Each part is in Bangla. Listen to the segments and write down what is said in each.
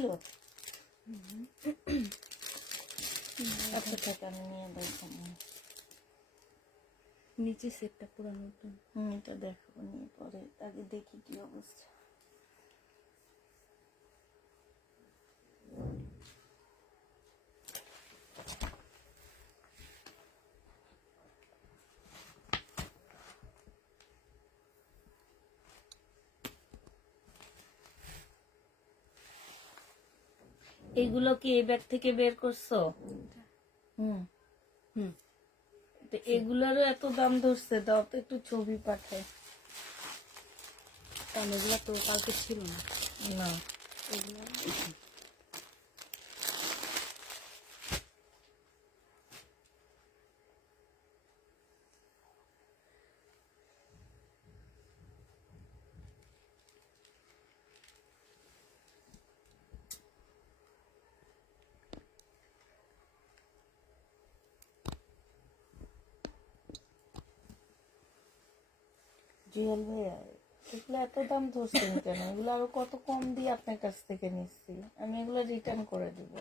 ছিল? আচ্ছা থাক, আমি নিয়ে দেখো। নিচে সেটটা পুরো নতুন। এটা দেখো নিয়ে পরে, আগে দেখি কি অবস্থা। এগুলো কি এই ব্যাগ থেকে বের করছো? হুম হুম, তো এগুলোরও এত দাম ধরছে, দাও তো একটু ছবি পাঠায়। তাহলে এগুলো তো কালকে ছিল না। না এগুলো জুয়েল ভাইয়া, এগুলো এত দাম ধরছেন কেন? এগুলো আরো কত কম দিয়ে আপনার কাছ থেকে নিচ্ছি, আমি এগুলো রিটার্ন করে দিব।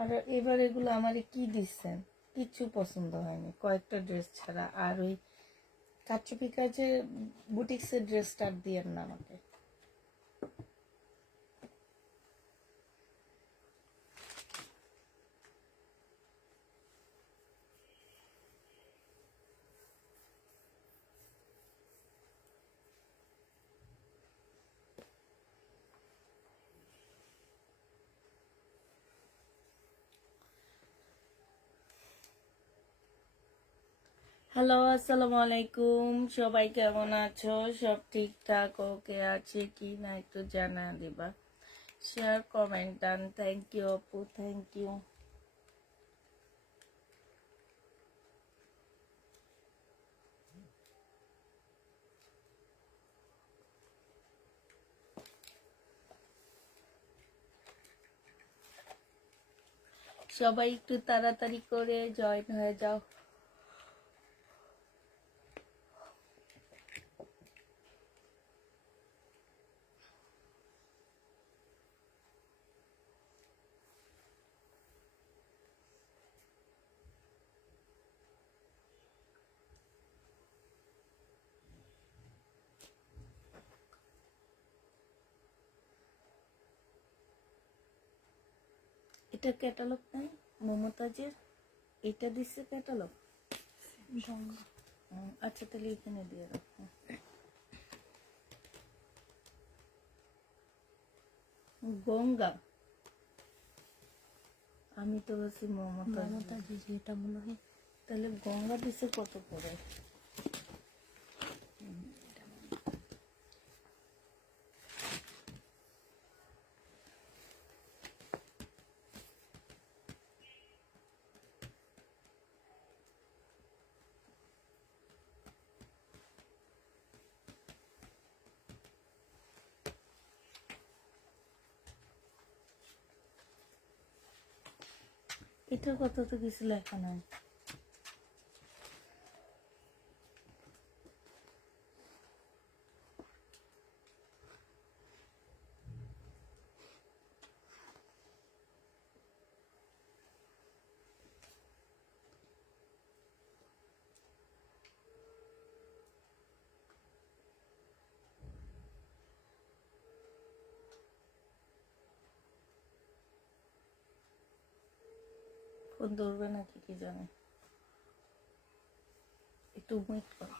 আর এবার এগুলো আমারে কি দিচ্ছেন, কিচ্ছু পছন্দ হয়নি, কয়েকটা ড্রেস ছাড়া। আর ওই কাচ্চুপি কাজে বুটিক্সের ড্রেসটা আর দিয়েন না আমাকে। হ্যালো, আসসালামু আলাইকুম। সবাই কেমন আছো? সব ঠিকঠাক ওকে আছে কি না একটু জানা দিবা। Share comment done. Thank you আপু, থ্যাংক ইউ। সবাই একটু তাড়াতাড়ি করে জয়েন হয়ে যাও। এটা ক্যাটালগ নাই মমতাজের? এটা দিচ্ছে ক্যাটালগ? আচ্ছা তাহলে এখানে দিয়ে রাখো। গঙ্গা, আমি তো বলছি মমতাজ। মমতাজ এটা মনে হয়। তাহলে গঙ্গা দিছে কত করে? এটা কত তো কিছু লেখা নাই। ফোন ধরবে নাকি কি জানে, একটু ওয়েট করো।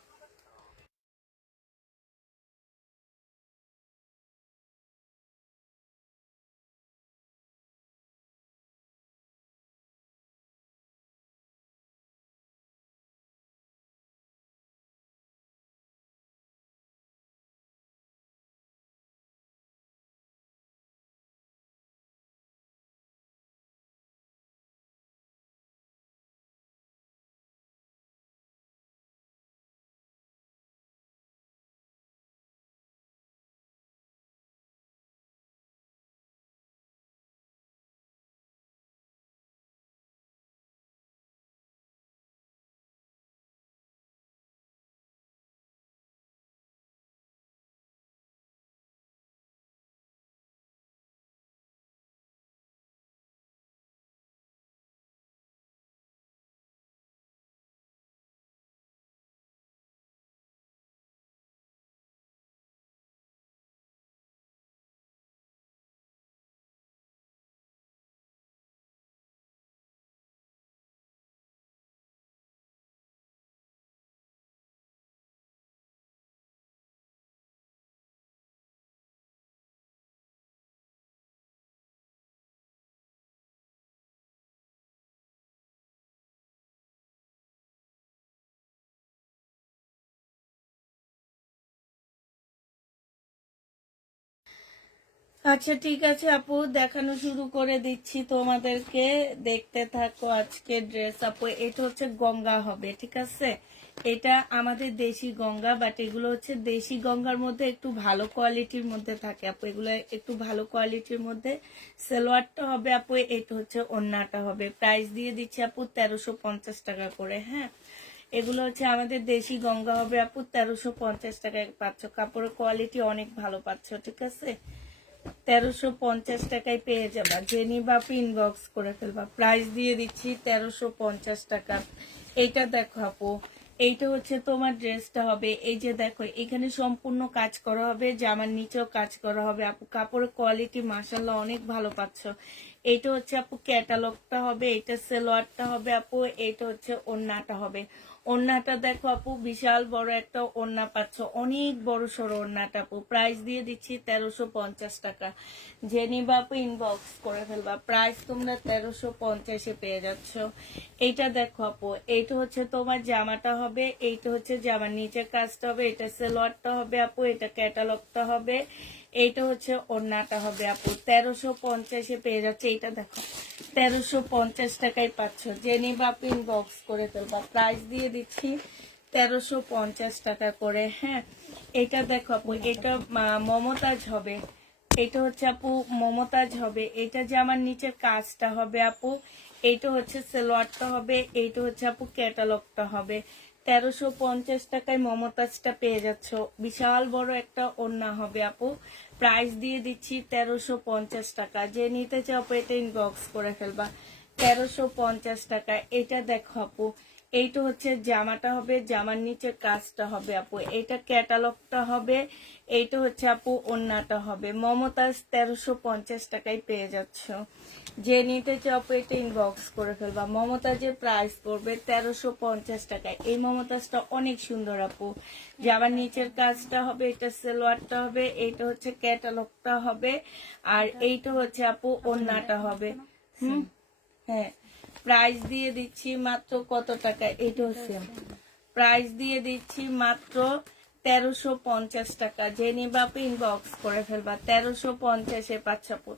আচ্ছা ঠিক আছে আপু, দেখানো শুরু করে দিচ্ছি তোমাদেরকে, দেখতে থাকো আজকে ড্রেস। আপু এটা হচ্ছে গঙ্গা হবে, ঠিক আছে? এটা আমাদের দেশি গঙ্গা, বাট এগুলো হচ্ছে দেশি গঙ্গার মধ্যে একটু ভালো কোয়ালিটির মধ্যে থাকে আপু, এগুলো একটু ভালো কোয়ালিটির মধ্যে। সালোয়ারটা হবে আপু, এটা হচ্ছে ওড়নাটা হবে। প্রাইস দিয়ে দিচ্ছি আপু 1350 টাকা করে। হ্যাঁ, এগুলো হচ্ছে আমাদের দেশি গঙ্গা হবে আপু, 1350 টাকায় পাচ্ছ। কাপড়ের কোয়ালিটি অনেক ভালো পাচ্ছ, ঠিক আছে? 1350 টাকায় পেয়ে যাবা, যে নিবা ইনবক্স করে ফেলবা। প্রাইস দিয়ে দিচ্ছি 1350 টাকা। এইটা দেখো আপু, এইটা হচ্ছে তোমার ড্রেসটা হবে। এই যে দেখো, এখানে সম্পূর্ণ কাজ করা হবে, জামার নিচেও কাজ করা হবে আপু। কাপড়ের কোয়ালিটি মাশাআল্লাহ অনেক ভালো পাচ্ছ। এইটা হচ্ছে আপু ক্যাটালগটা হবে, এটা সালোয়ারটা হবে আপু, এইটা হচ্ছে ওড়নাটা হবে। ওড়নাটা দেখো আপু, বিশাল বড় একটা ওড়না পাচ্ছ, অনেক বড় সড়ো ওড়নাটা আপু। প্রাইস দিয়ে দিচ্ছি 1350 টাকা। যে নিবা আপু ইনবক্স করে ফেলবা। প্রাইস তোমরা 1350-এ পেয়ে যাচ্ছ। এইটা দেখো আপু, এইটা হচ্ছে তোমার জামাটা হবে, এইটা হচ্ছে জামার নিচের কাজটা হবে, এটা সালোয়ারটা হবে আপু, এটা ক্যাটালগটা হবে, এইটা হচ্ছে ওড়নাটা হবে আপু। 1350-এ পেয়ে যাচ্ছে। এইটা দেখো, 1350 টাকায় পাচ্ছ। যে নিবা আপু ইনবক্স করে ফেলবা। প্রাইস দিয়ে দিচ্ছি 1350 টাকা করে। হ্যাঁ, এটা দেখো আপু, এটা মমতাজ হবে। এটা হচ্ছে আপু মমতাজ হবে, এটা যে আমার নিচের কাজটা হবে আপু, এইটা হচ্ছে সালোয়ারটা হবে, এইটা হচ্ছে আপু ক্যাটালগটা হবে। 1350 টাকায় মমতাজটা পেয়ে যাচ্ছ। বিশাল বড় একটা ওড়না হবে আপু। প্রাইস দিয়ে দিচ্ছি 1350 টাকা। যে নিতে চাও আপু এটা ইনবক্স করে ফেলবা। 1350 টাকা। এটা দেখো আপু, এইটা হচ্ছে জামাটা হবে, জামার নিচে কাজটা হবে আপু, এটা ক্যাটালগটা হবে, এইটা হচ্ছে আপু ওড়নাটা হবে। মমতাজ 1350 টাকায় পেয়ে যাচ্ছ। যে নিতে চাও আপু এটা ইনবক্স করে ফেলবা। মমতাজের প্রাইস পড়বে 1350 টাকায়। এই মমতাজটা অনেক সুন্দর আপু। জামার নিচের কাজটা হবে, এটা সালোয়ারটা হবে, এইটা হচ্ছে ক্যাটালগটা হবে, আর এইটা হচ্ছে আপু ওড়নাটা হবে। হ্যাঁ, প্রাইস দিয়ে দিচ্ছি মাত্র কত টাকা? এটাও সেম প্রাইস দিয়ে দিচ্ছি মাত্র 1350 টাকা। যে নিবা আপু ইনবক্স করে ফেলবা। 1350-এ পাচ্ছ আপু।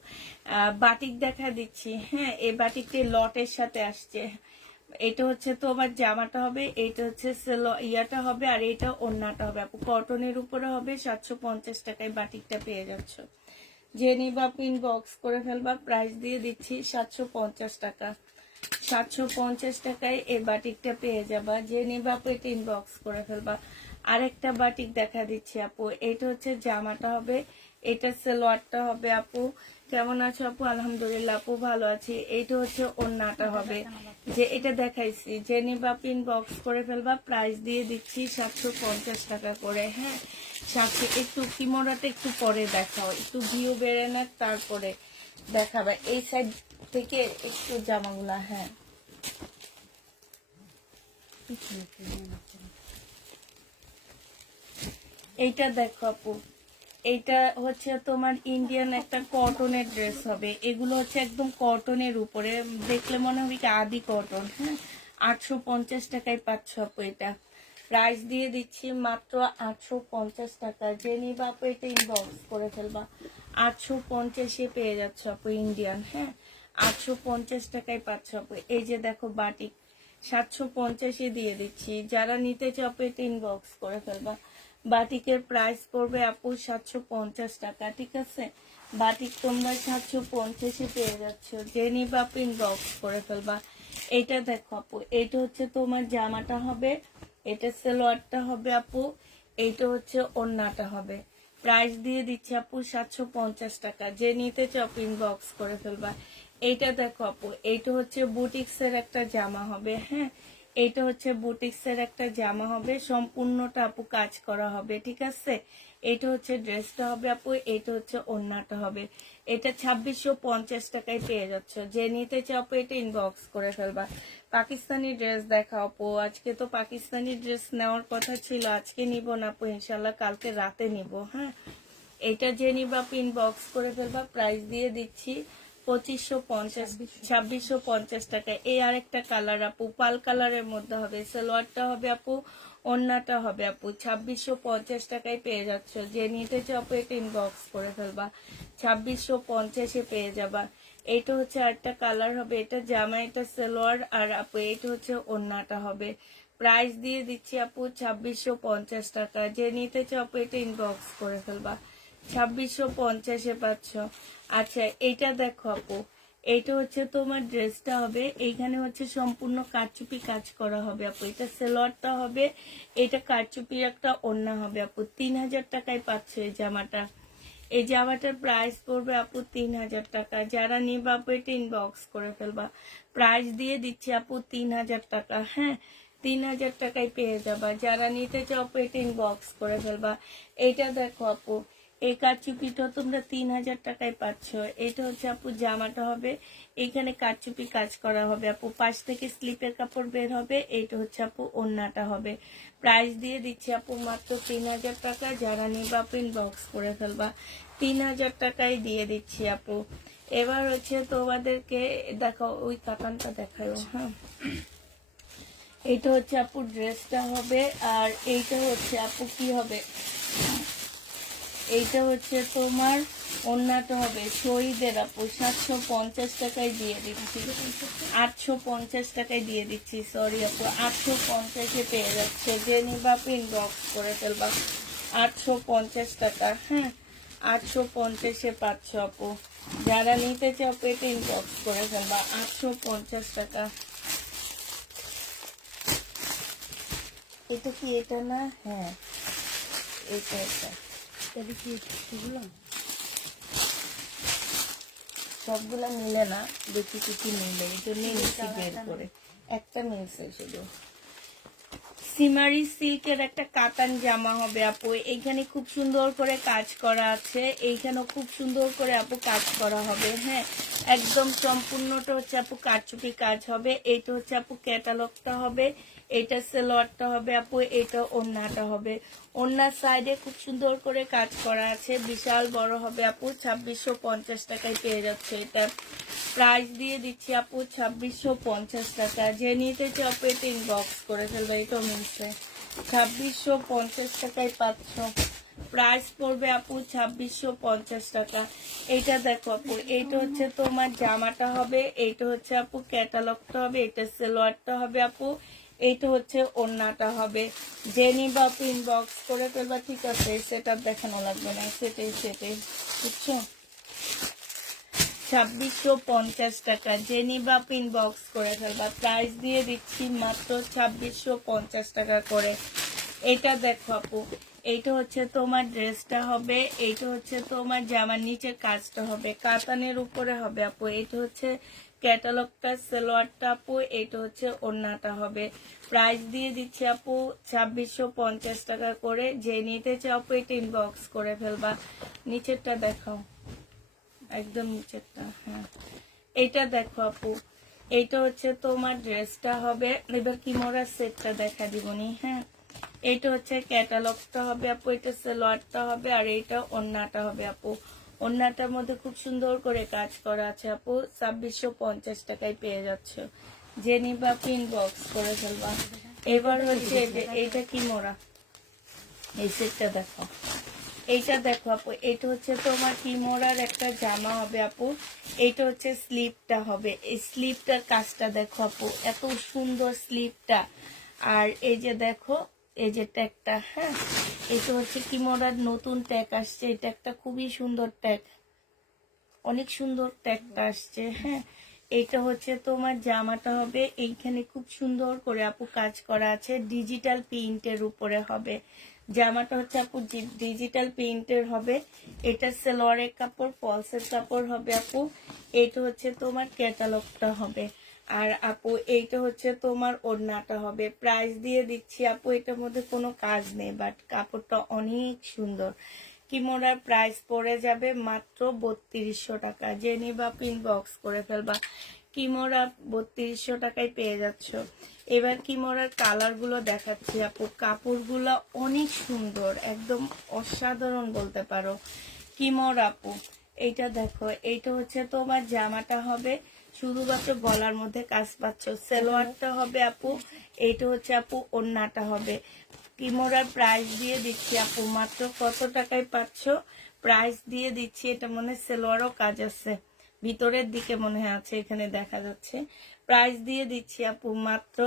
বাটিক দেখা দিচ্ছি। হ্যাঁ, এই বাটিকটি লটের সাথে আসছে। এটা হচ্ছে তোমার জামাটা হবে, এইটা হচ্ছে ইয়াটা হবে, আর এটা ওড়নাটা হবে আপু। কটনের উপরে হবে, 750 টাকায় বাটিকটা পেয়ে যাচ্ছ। যে নিবা আপু ইনবক্স করে ফেলবা। প্রাইস দিয়ে দিচ্ছি 750 টাকা। 750 টাকায় এই বাটিকটা পেয়ে যাবা। যে নিবা আপু এটা ইনবক্স করে ফেলবা। আরেকটা বাটিক দেখা দিচ্ছি আপু, এটা হচ্ছে জামাটা হবে, এটা সালোয়ারটা হবে আপু। কেমন আছো আপু? আলহামদুলিল্লাহ আপু, ভালো আছি। এইটা হচ্ছে ওড়নাটা হবে, যে এটা দেখাইছি। যে নিবা আপু ইনবক্স করে ফেলবা। প্রাইস দিয়ে দিচ্ছি 750 টাকা করে। হ্যাঁ, সাথে একটু কিমোরাটা একটু পরে দেখাও, একটু ভিউ বেড়ে না, তারপরে দেখাবে এই সাইড থেকে একটু জামাগুলা। হ্যাঁ, এইটা দেখো আপু, এইটা হচ্ছে তোমার ইন্ডিয়ান একটা কটনের ড্রেস হবে। এগুলো হচ্ছে একদম কটনের উপরে, দেখলে মনে হবে কি আদি কটন। হ্যাঁ, 850 টাকায় পাচ্ছ আপু এটা। প্রাইস দিয়ে দিচ্ছি মাত্র 850 টাকা। যে নিবা আপু এটা ইনবক্স করে ফেলবা। 850-এ পেয়ে যাচ্ছ আপু ইন্ডিয়ান। হ্যাঁ, 850 টাকায় পাচ্ছ আপু। এই যে দেখো বাটিক, 750-এ দিয়ে দিচ্ছি। যারা নিতে চাও আপু এটা ইনবক্স করে ফেলবা। বাটিকের প্রাইস পড়বে আপু 750 টাকা, ঠিক আছে? বাটিক তোমরা 750-এ পেয়ে যাচ্ছ। যে নিবা আপু ইনবক্স করে ফেলবা। এটা দেখো আপু, এটা হচ্ছে তোমার জামাটা হবে, এটা সালোয়ারটা হবে আপু, এইটা হচ্ছে ওড়নাটা হবে। প্রাইস দিয়ে দিচ্ছি আপু 750 টাকা। যে নিতে চাও আপু ইনবক্স করে ফেলবা। এইটা দেখো আপু, এইটা হচ্ছে বুটিক্সের একটা জামা হবে। হ্যাঁ, এইটা হচ্ছে বুটিক্সের একটা জামা হবে, সম্পূর্ণটা আপু কাজ করা হবে, ঠিক আছে? এটা হচ্ছে ড্রেসটা হবে আপু, এটা হচ্ছে ওড়নাটা হবে। এটা 2650 টাকায় পেয়ে যাচ্ছ। যে নিতে চাও আপু এটা ইনবক্স করে ফেলবা। পাকিস্তানি ড্রেস দেখাও আপু। আজকে তো পাকিস্তানি ড্রেস নেওয়ার কথা ছিল, আজকে নিব না আপু, ইনশাল্লাহ কালকে রাতে নিব। হ্যাঁ, এটা যে নিবা আপু ইনবক্স করে ফেলবা। প্রাইস দিয়ে দিচ্ছি 2550, 2650 টাকা। এই আরেকটা কালার আপু, পাল কালারের মধ্যে হবে, সালোয়ারটা হবে আপু, ওড়নাটা হবে আপু 2650 টাকায় পেয়ে যাচ্ছ। যে নিতে চাও আপু এটা ইনবক্স করে ফেলবা, 2650-এ পেয়ে যাবা। এইটা হচ্ছে আরেকটা কালার হবে, এটা জামা, এটা সালোয়ার, আর আপু এইটা হচ্ছে ওড়নাটা হবে। প্রাইস দিয়ে দিচ্ছি আপু 2650 টাকা। যে নিতে চাও আপু এটা ইনবক্স করে ফেলবা, 2650-এ পাচ্ছ। আচ্ছা এইটা দেখো আপু, এইটা হচ্ছে তোমার ড্রেসটা হবে, এইখানে হচ্ছে সম্পূর্ণ কারচুপি কাজ করা হবে আপু। এটা সালোয়ারটা হবে, এটা কারচুপির একটা ওড়না হবে আপু। 3000 টাকায় পাচ্ছ এই জামাটা। এই জামাটার প্রাইস পড়বে আপু 3000 টাকা। যারা নিবা আপু এটা ইনবক্স করে ফেলবা, প্রাইস দিয়ে দিচ্ছি আপু 3000 টাকা। হ্যাঁ, 3000 টাকায় পেয়ে যাবা। যারা নিতে চাও আপু এটা ইনবক্স করে ফেলবা। এইটা দেখো আপু, এই কারচুপিটা তোমরা 3000 টাকায় পাচ্ছ। এটা হচ্ছে আপু জামাটা হবে, এইখানে কারচুপি কাজ করা হবে আপু, পাশ থেকে স্লিপের কাপড় বের হবে। এইটা হচ্ছে আপু ওড়নাটা হবে। প্রাইস দিয়ে দিচ্ছি আপু মাত্র 3000 টাকা। যারা নিবা আপু ইনবক্স করে ফেলবা, 3000 টাকায় দিয়ে দিচ্ছি আপু। এবার হচ্ছে তোমাদেরকে দেখো ওই কাতানটা দেখাও। হ্যাঁ, এইটা হচ্ছে আপু ড্রেসটা হবে, আর এইটা হচ্ছে আপু কি হবে, এইটা হচ্ছে তোমার ওড়নাটা হবে শহীদের আপু। 750 টাকায় দিয়ে দিচ্ছি, 850 টাকায় দিয়ে দিচ্ছি, সরি আপু 850-এ পেয়ে যাচ্ছে। যে নিবা আপু ইনবক্স করে ফেলবা, 850 টাকা। হ্যাঁ, 850-এ পাচ্ছ আপু। যারা নিতে চাও আপু এটা ইনবক্স করে ফেলবা, 850 টাকা। এটা কি এটা না? হ্যাঁ, এটা এটা এটা কি এগুলো? সবগুলা মিলে না, দেখি কিছু মিলে, এই জন্যই নিচ্ছি বের করে। একটা মিলছে শুধু। সিমারি সিল্কের একটা কাতান জামা হবে আপু। এইখানে খুব সুন্দর করে কাজ করা আছে, এইখানেও খুব সুন্দর করে আপু কাজ করা হবে। হ্যাঁ, একদম সম্পূর্ণটা হচ্ছে আপু কারচুপি কাজ হবে। এইটা হচ্ছে আপু ক্যাটালগটা হবে, এটা সালোয়ারটা হবে আপু, এটা ওড়নাটা হবে। ওড়নার সাইডে খুব সুন্দর করে কাজ করা আছে, বিশাল বড় হবে আপু। 2650 টাকায় পেয়ে যাচ্ছে এটা। প্রাইস দিয়ে দিচ্ছি আপু 2650 টাকা। যে নিতে চাও আপু এটা ইনবক্স করে ফেলবে, এটাও মিলছে। 2650 টাকায় পাচ্ছ। প্রাইস পড়বে আপু 2650 টাকা। এইটা দেখো আপু, এইটা হচ্ছে তোমার জামাটা হবে, এইটা হচ্ছে আপু ক্যাটালগটা হবে, এটা সালোয়ারটা হবে আপু, এইটা হচ্ছে ওড়নাটা হবে। যে নিবা আপু ইনবক্স করে ফেলবা, ঠিক আছে? সেটা দেখানো লাগবে না, সেটাই সেটাই, বুঝছো? 2650 টাকা। যে নিবা আপু ইনবক্স করে ফেলবা, প্রাইস দিয়ে দিচ্ছি মাত্র 2650 টাকা করে। এটা দেখো আপু, এইটা হচ্ছে তোমার ড্রেসটা হবে, এইটা হচ্ছে তোমার জামার নিচের কাজটা হবে, কাতানের উপরে হবে আপু। এইটা হচ্ছে ক্যাটালগটা, সালোয়ারটা আপু, এইটা হচ্ছে ওড়নাটা হবে। প্রাইস দিয়ে দিচ্ছি আপু 2650 টাকা করে। যে নিতে চাও আপু এটা ইনবক্স করে ফেলবা। নিচেরটা দেখাও, একদম নিচেরটা। হ্যাঁ, এইটা দেখো আপু, এইটা হচ্ছে তোমার ড্রেসটা হবে। এবার কি মোড়া সেটটা দেখা দিবনি। হ্যাঁ, এইটা হচ্ছে ক্যাটালগটা হবে আপু, এটা সালোয়ারটা হবে, আর এইটা ওড়নাটা হবে আপু। ওড়নাটার মধ্যে খুব সুন্দর করে কাজ করা আছে আপু। 2650 টাকায় পেয়ে যাচ্ছ। যে নিবা আপু ইনবক্স করে ফেলবা। এবার হচ্ছে এইটা কি মোড়া, এই সেটটা দেখো। এইটা দেখো আপু, এটা হচ্ছে তোমার কিমোরার একটা জামা হবে আপু। এইটা হচ্ছে স্লিপটা হবে, এই স্লিপটার কাজটা দেখো আপু, এত সুন্দর স্লিপটা। আর এই যে দেখো, এই যে ট্যাগটা, হ্যাঁ, এটা হচ্ছে কিমোরার নতুন ট্যাগ আসছে, এটা একটা খুবই সুন্দর ট্যাগ, অনেক সুন্দর ট্যাগটা আসছে। হ্যাঁ, এইটা হচ্ছে তোমার জামাটা হবে, এইখানে খুব সুন্দর করে আপু কাজ করা আছে, ডিজিটাল প্রিন্টের উপরে হবে। জামাটা হচ্ছে আপু ডিজিটাল প্রিন্টের হবে। এটা সালোয়ারের কাপড়, ফলসের কাপড় হবে আপু। এইটা হচ্ছে তোমার ক্যাটালগটা হবে, আর আপু এইটা হচ্ছে তোমার ওড়নাটা হবে। প্রাইস দিয়ে দিচ্ছি আপু, এটার মধ্যে কোনো কাজ নেই, বাট কাপড়টা অনেক সুন্দর। কিমোরার প্রাইস পড়ে যাবে মাত্র 3200 টাকা। যে নিবা ইনবক্স করে ফেলবা। কিমোরা 3200 টাকায় পেয়ে যাচ্ছ। এবার কিমোরার কালার গুলো দেখাচ্ছি আপু। কাপড়গুলো অনেক সুন্দর, একদম অসাধারণ বলতে পারো। কিমোর আপু, এইটা দেখো, এইটা হচ্ছে তোমার জামাটা হবে, শুধুমাত্র গলার মধ্যে কাজ পাচ্ছ। সালোয়ারটা হবে আপু, এইটা হচ্ছে আপু ওড়নাটা হবে। কিমোরার প্রাইস দিয়ে দিচ্ছি আপু মাত্র কত টাকায় পাচ্ছ? প্রাইস দিয়ে দিচ্ছি, এটা মনে হয় সালোয়ারও কাজ আছে, ভিতরের দিকে মনে হয় আছে, এখানে দেখা যাচ্ছে। প্রাইস দিয়ে দিচ্ছি আপু মাত্র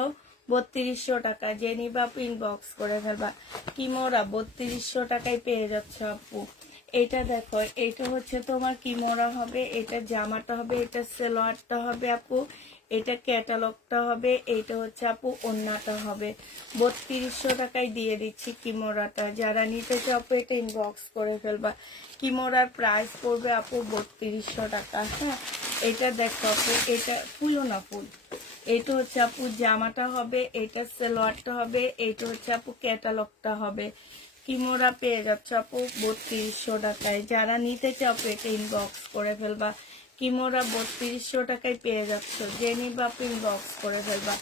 3200 টাকা। যে নিবা ইনবক্স করে ফেলবা। কিমোরা 3200 টাকায় পেয়ে যাচ্ছ আপু। এটা দেখো, এটা হচ্ছে তোমার কিমোরা হবে, এটা জামাটা হবে, এটা সালোয়ারটা হবে আপু, এটা ক্যাটালগটা হবে, এটা হচ্ছে আপু ওড়নাটা হবে। 3200 টাকায় দিয়ে দিচ্ছি কিমোরাটা। যারা নিতে চাও আপু এটা ইনবক্স করে ফেলবা। কিমোরার প্রাইস পড়বে আপু 3200 টাকা। হ্যাঁ, এটা দেখো আপু, এটা ফুলও না ফুল। এটা হচ্ছে আপু জামাটা হবে, এটা সালোয়ারটা হবে, এটা হচ্ছে আপু ক্যাটালগটা হবে। কিমোরা পেয়ে যাচ্ছে আপু 3200 টাকায়। যারা নিতে চাও আপু এটা ইনবক্স করে ফেলবা। কিমোরা 3200 টাকায় পেয়ে যাচ্ছ, যে নিবা আপু ইনবক্স করে ফেলবা।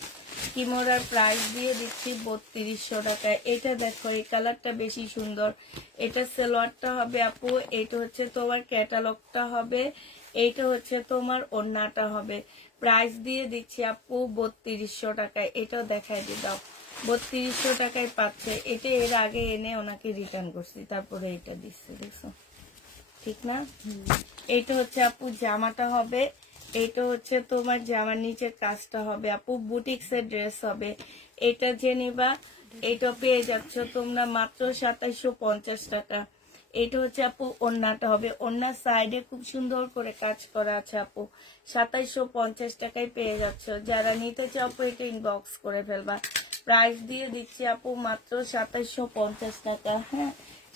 কিমোরার প্রাইস দিয়ে দিচ্ছি 3200 টাকায়। এটা দেখো, এই কালারটা বেশি সুন্দর। এটা সালোয়ারটা হবে আপু, এটা হচ্ছে তোমার ক্যাটালগটা হবে, এইটা হচ্ছে তোমার ওড়নাটা হবে। প্রাইস দিয়ে দিচ্ছি আপু 3200 টাকায়। এটাও দেখাই দাও, 3200 টাকায় পাচ্ছে। এটা এর আগে এনে ওনাকে রিটার্ন করছি, তারপরে এটা দিচ্ছি, দেখছো ঠিক না? এইটা হচ্ছে আপু জামাটা হবে, এইটা হচ্ছে তোমার জামার নিচে কাজটা হবে আপু, বুটিক্স এর ড্রেস হবে। এটা যে নিবা এটা পেয়ে যাচ্ছ তোমরা মাত্র 2750 টাকা। এটা হচ্ছে আপু ওড়নাটা হবে, ওড়নার সাইডে খুব সুন্দর করে কাজ করা আছে আপু। 2750 টাকায় পেয়ে যাচ্ছ। যারা নিতে চাও আপু এটা ইনবক্স করে ফেলবা। প্রাইস দিয়ে দিচ্ছি আপু মাত্র 2750 টাকা। হ্যাঁ,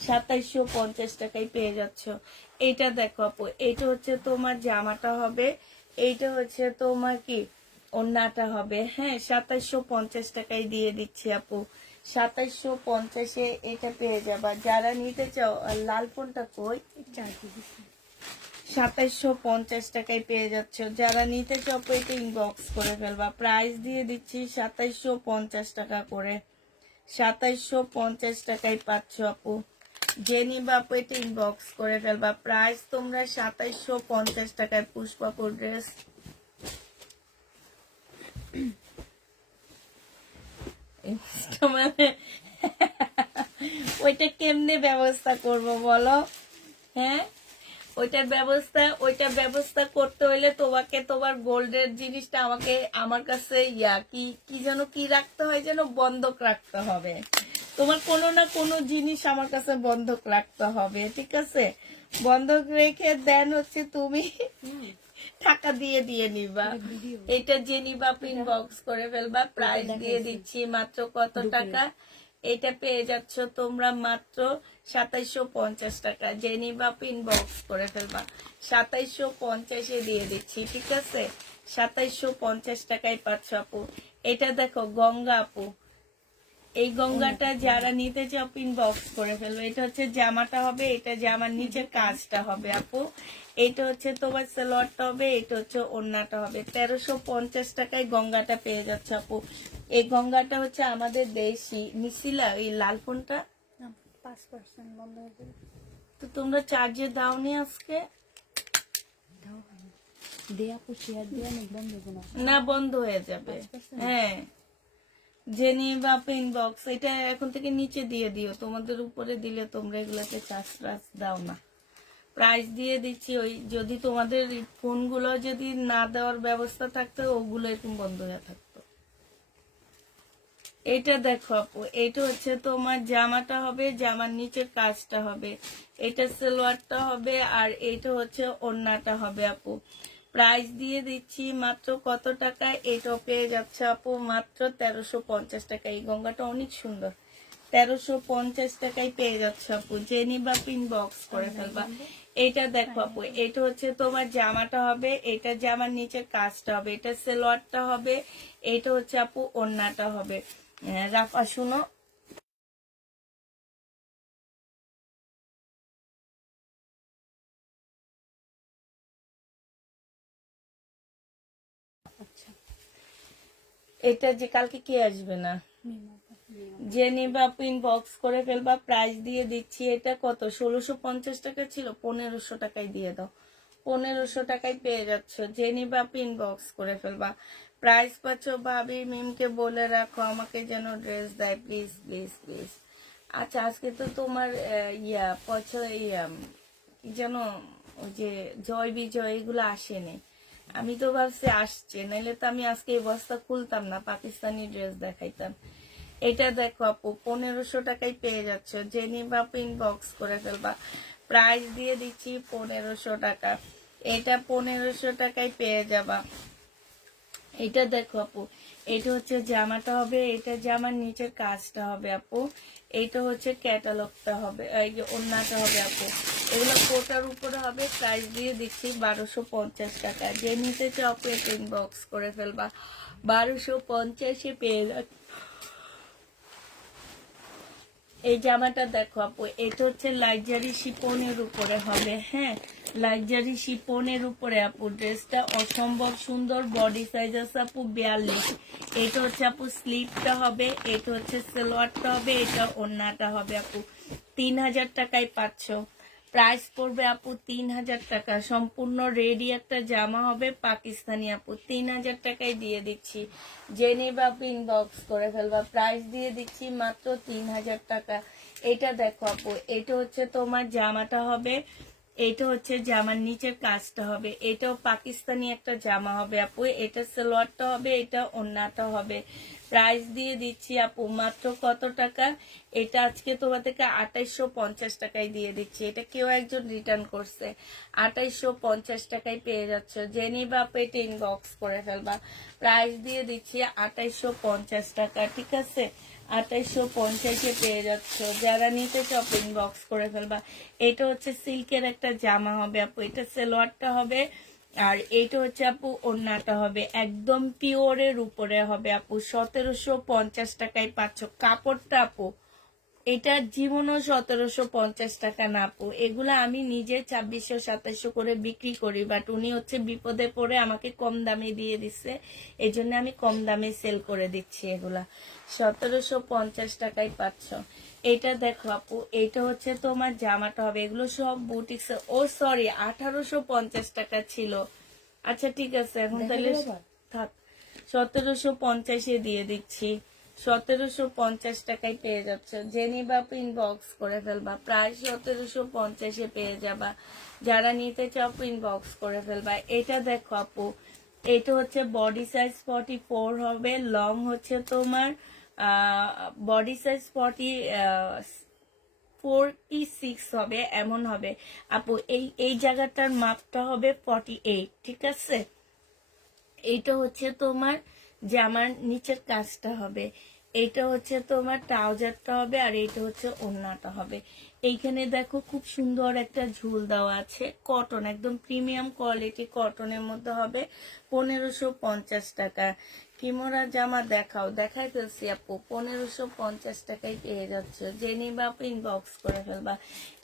2750 টাকায় পেয়ে যাচ্ছ। এইটা দেখো আপু, এইটা হচ্ছে তোমার জামাটা হবে, এইটা হচ্ছে তোমার কি ওড়নাটা হবে। হ্যাঁ, 2750 টাকায় দিয়ে দিচ্ছি আপু। 2750-এ এটা পেয়ে যাবা। যারা নিতে চাও, আর লাল ফোনটা কই? 2750 টাকায় পেয়ে যাচ্ছ। যারা নিতে চাও আপু এটা ইনবক্স করে ফেলবা। প্রাইস দিয়ে দিচ্ছি 2750 টাকা করে। 2750 টাকায় পাচ্ছ আপু। যে নিবা আপু এটা ইনবক্স করে ফেলবা। প্রাইস তোমরা 2750 টাকায়। পুষ্পাপুর ড্রেস মানে ওইটা কেমনে ব্যবস্থা করব বলো? হ্যাঁ, ওইটা ব্যবস্থা করতে হইলে তোমাকে তোমার গোল্ডের জিনিসটা আমাকে আমার কাছে কি কি যেন কি রাখতে হয়, যেন বন্ধক রাখতে হবে। তোমার কোনো না কোনো জিনিস আমার কাছে বন্ধক রাখতে হবে, ঠিক আছে? বন্ধক রেখে দেন হচ্ছে তুমি টাকা দিয়ে দিয়ে নিবা। এটা যে নিবা ইনবক্স করে ফেলবা। প্রাইস দিয়ে দিচ্ছি মাত্র কত টাকা? এটা পেয়ে যাচ্ছ তোমরা মাত্র 2750 টাকা। যে নিবা ইনবক্স করে ফেলবা। 2750-এ দিয়ে দিচ্ছি, ঠিক আছে? 2750 টাকায় পাচ্ছ আপু। এটা দেখো গঙ্গা আপু, এই গঙ্গাটা যারা নিতে চাও ইনবক্স করে ফেলবে। এটা হচ্ছে জামাটা হবে, এটা জামার নিচে কাজটা হবে আপু। এটা হচ্ছে তোমার সালোয়ারটা হবে, এটা হচ্ছে ওড়নাটা হবে। 1350 টাকায় গঙ্গাটা পেয়ে যাচ্ছে আপু। এই গঙ্গাটা হচ্ছে আমাদের দেশি। নিছিলা এই লাল ফোনটা? 5% বন্ধ হয়ে যাবে। তো তোমরা চার্জে দাওনি আজকে? দেয়া শেয়ার দেয়া নেই, বন্ধ হবে না। না, বন্ধ হয়ে যাবে। হ্যাঁ, জেনি বা ইনবক্স এটা এখন থেকে নিচে দিয়ে দিও। তোমাদের উপরে দিলে তোমরা এগুলাতে চার্জ টার্জ দাও না। প্রাইস দিয়ে দিচ্ছি। ওই যদি তোমাদের ফোনগুলো যদি না দেওয়ার ব্যবস্থা থাকতো, ওগুলো এরকম বন্ধ হয়ে থাকতো। এটা দেখো আপু, এটা হচ্ছে তোমার জামাটা হবে, জামার নিচে কাজটা হবে, এটা সালোয়ারটা হবে, আর এটা হচ্ছে ওড়নাটা হবে আপু। প্রাইস দিয়ে দিচ্ছি মাত্র কত টাকা? এটাও পেয়ে যাচ্ছে আপু মাত্র 1350 টাকা। এই গঙ্গাটা অনেক সুন্দর। 1350 টাকায় পেয়ে যাচ্ছে আপু। যে নিবা ইনবক্স করে ফেলবা। এটা দেখো আপু, এটা হচ্ছে তোমার জামাটা হবে, এটা জামার নিচে কাজটা হবে, এটা সালোয়ারটা হবে, এটা হচ্ছে আপু ওড়নাটা হবে। রাফা শুনো, আচ্ছা, এটা যে কালকে কে আসবে না? যে নিবা আপু ইনবক্স করে ফেলবা। প্রাইস দিয়ে দিচ্ছি এটা কত? 1650 টাকা ছিল, 1500 টাকায় দিয়ে দাও। 1500 টাকায় পেয়ে যাচ্ছ, যে নিবা ইনবক্স করে ফেলবা। প্রাইস পাচ্ছ ভাবি মিমকে বলে রাখো আমাকে যেন ড্রেস দেয়, প্লিজ প্লিজ প্লিজ। আচ্ছা আজকে তো তোমার কি যেন ওই যে জয় বিজয় এগুলো আসেনি, আমি তো ভাবছি আসছে, নাইলে তো আমি আজকে এই বস্তা খুলতাম না, পাকিস্তানি ড্রেস দেখাইতাম। এটা দেখো আপু 1500 টাকায় পেয়ে যাচ্ছ, যে নিবা ইনবক্স করে ফেলবা। প্রাইস দিয়ে দিচ্ছি 1500 টাকা, এটা 1500 টাকায় পেয়ে যাবা। এটা দেখো আপু, এটা হচ্ছে জামাটা হবে, এটা জামার নিচের কাজটা হবে আপু, এইটা হচ্ছে ক্যাটালগটা হবে, এই যে ওড়নাটা হবে আপু, এগুলো কোটার উপরে হবে। প্রাইস দিয়ে দিচ্ছি 1250 টাকা, যে নিতে চাও ইনবক্স করে ফেলবা। 1250-এ পেয়ে যাচ্ছে। এই জামাটা দেখো আপু, এটা হচ্ছে লাক্সারি শিপনের উপরে হবে, হ্যাঁ লাক্সারি শিপনের উপরে আপু। ড্রেসটা অসম্ভব সুন্দর, বডি সাইজ আছে আপু 42। এটা হচ্ছে আপু স্লিভটা হবে, এটা হচ্ছে সালোয়ারটা হবে, এটা ওড়নাটা হবে আপু। 3000 টাকায় পাচ্ছ। প্রাইস পড়বে আপু 3000 টাকা, সম্পূর্ণ রেডি একটা জামা হবে পাকিস্তানি আপু, 3000 টাকায় দিয়ে দিচ্ছি, জেনে বা ইনবক্স করে ফেলবা। প্রাইস দিয়ে দিচ্ছি মাত্র 3000 টাকা। এটা দেখো আপু, এটা হচ্ছে তোমার জামাটা হবে, এটা হচ্ছে জামার নিচের কাজটা হবে, এটাও পাকিস্তানি একটা জামা হবে আপু, এটা সালোয়ারটা হবে, এটা ওড়নাটা হবে। প্রাইস দিয়ে দিচ্ছি আপু মাত্র কত টাকা, এটা আজকে তোমাদেরকে 2850 টাকায় দিয়ে দিচ্ছি, এটা কেউ একজন রিটার্ন করছে, 2850 টাকায় পেয়ে যাচ্ছে, জেনি বা পেটে ইনবক্স করে ফেলবা। প্রাইস দিয়ে দিচ্ছি 2850 টাকা, ঠিক আছে 2850-এ পেয়ে যাচ্ছ, যারা নিতে চাও ইনবক্স করে ফেলবা। এটা হচ্ছে সিল্কের একটা জামা হবে আপু, এটা সালোয়ারটা হবে, আর এইটা হচ্ছে আপু ওড়নাটা হবে, একদম পিওরের উপরে হবে আপু। 1750 টাকায় পাচ্ছ। কাপড়টা আপু এটা জীবনও 1750 টাকা না আপু, এগুলা আমি নিজে 2600-2700 করে বিক্রি করি, বাট উনি হচ্ছে বিপদে পড়ে আমাকে কম দামে দিয়ে দিচ্ছে, এই জন্য আমি কম দামে সেল করে দিচ্ছি। এগুলা 1750 টাকায় পাচ্ছ। এটা দেখো আপু, এটা হচ্ছে তোমার জামাটা হবে, এগুলো সব বুটিক্স। ও সরি, 1850 টাকা ছিল। আচ্ছা ঠিক আছে, এখন তাহলে থাক, 1750-এ দিয়ে দিচ্ছি, 1750 টাকায় পেয়ে যাচ্ছে, জেনি বাপ ইনবক্স করে ফেলবা। প্রায় 1750-এ পেয়ে যাবা, যারা নিতে চাও ইনবক্স করে ফেলবা। এটা দেখো আপু, এটা হচ্ছে বডি সাইজ 44 হবে, লং হচ্ছে তোমার বডি সাইজ 46 হবে, এমন হবে আপু। এই জায়গাটার মাপটা হবে 48, ঠিক আছে। এইটা হচ্ছে তোমার জামার নিচের কাজটা হবে, এইটা হচ্ছে তোমার ট্রাউজারটা হবে, আর এইটা হচ্ছে ওড়নাটা হবে। এইখানে দেখো খুব সুন্দর একটা ঝুল দেওয়া আছে, কটন, একদম প্রিমিয়াম কোয়ালিটি কটনের মধ্যে হবে। 1550 টাকা। কিমোরা জামা দেখাও, দেখাই ফেলছি আপু, 1550 টাকায় পেয়ে যাচ্ছে, জেনি বাপ ইনবক্স করে ফেলবা।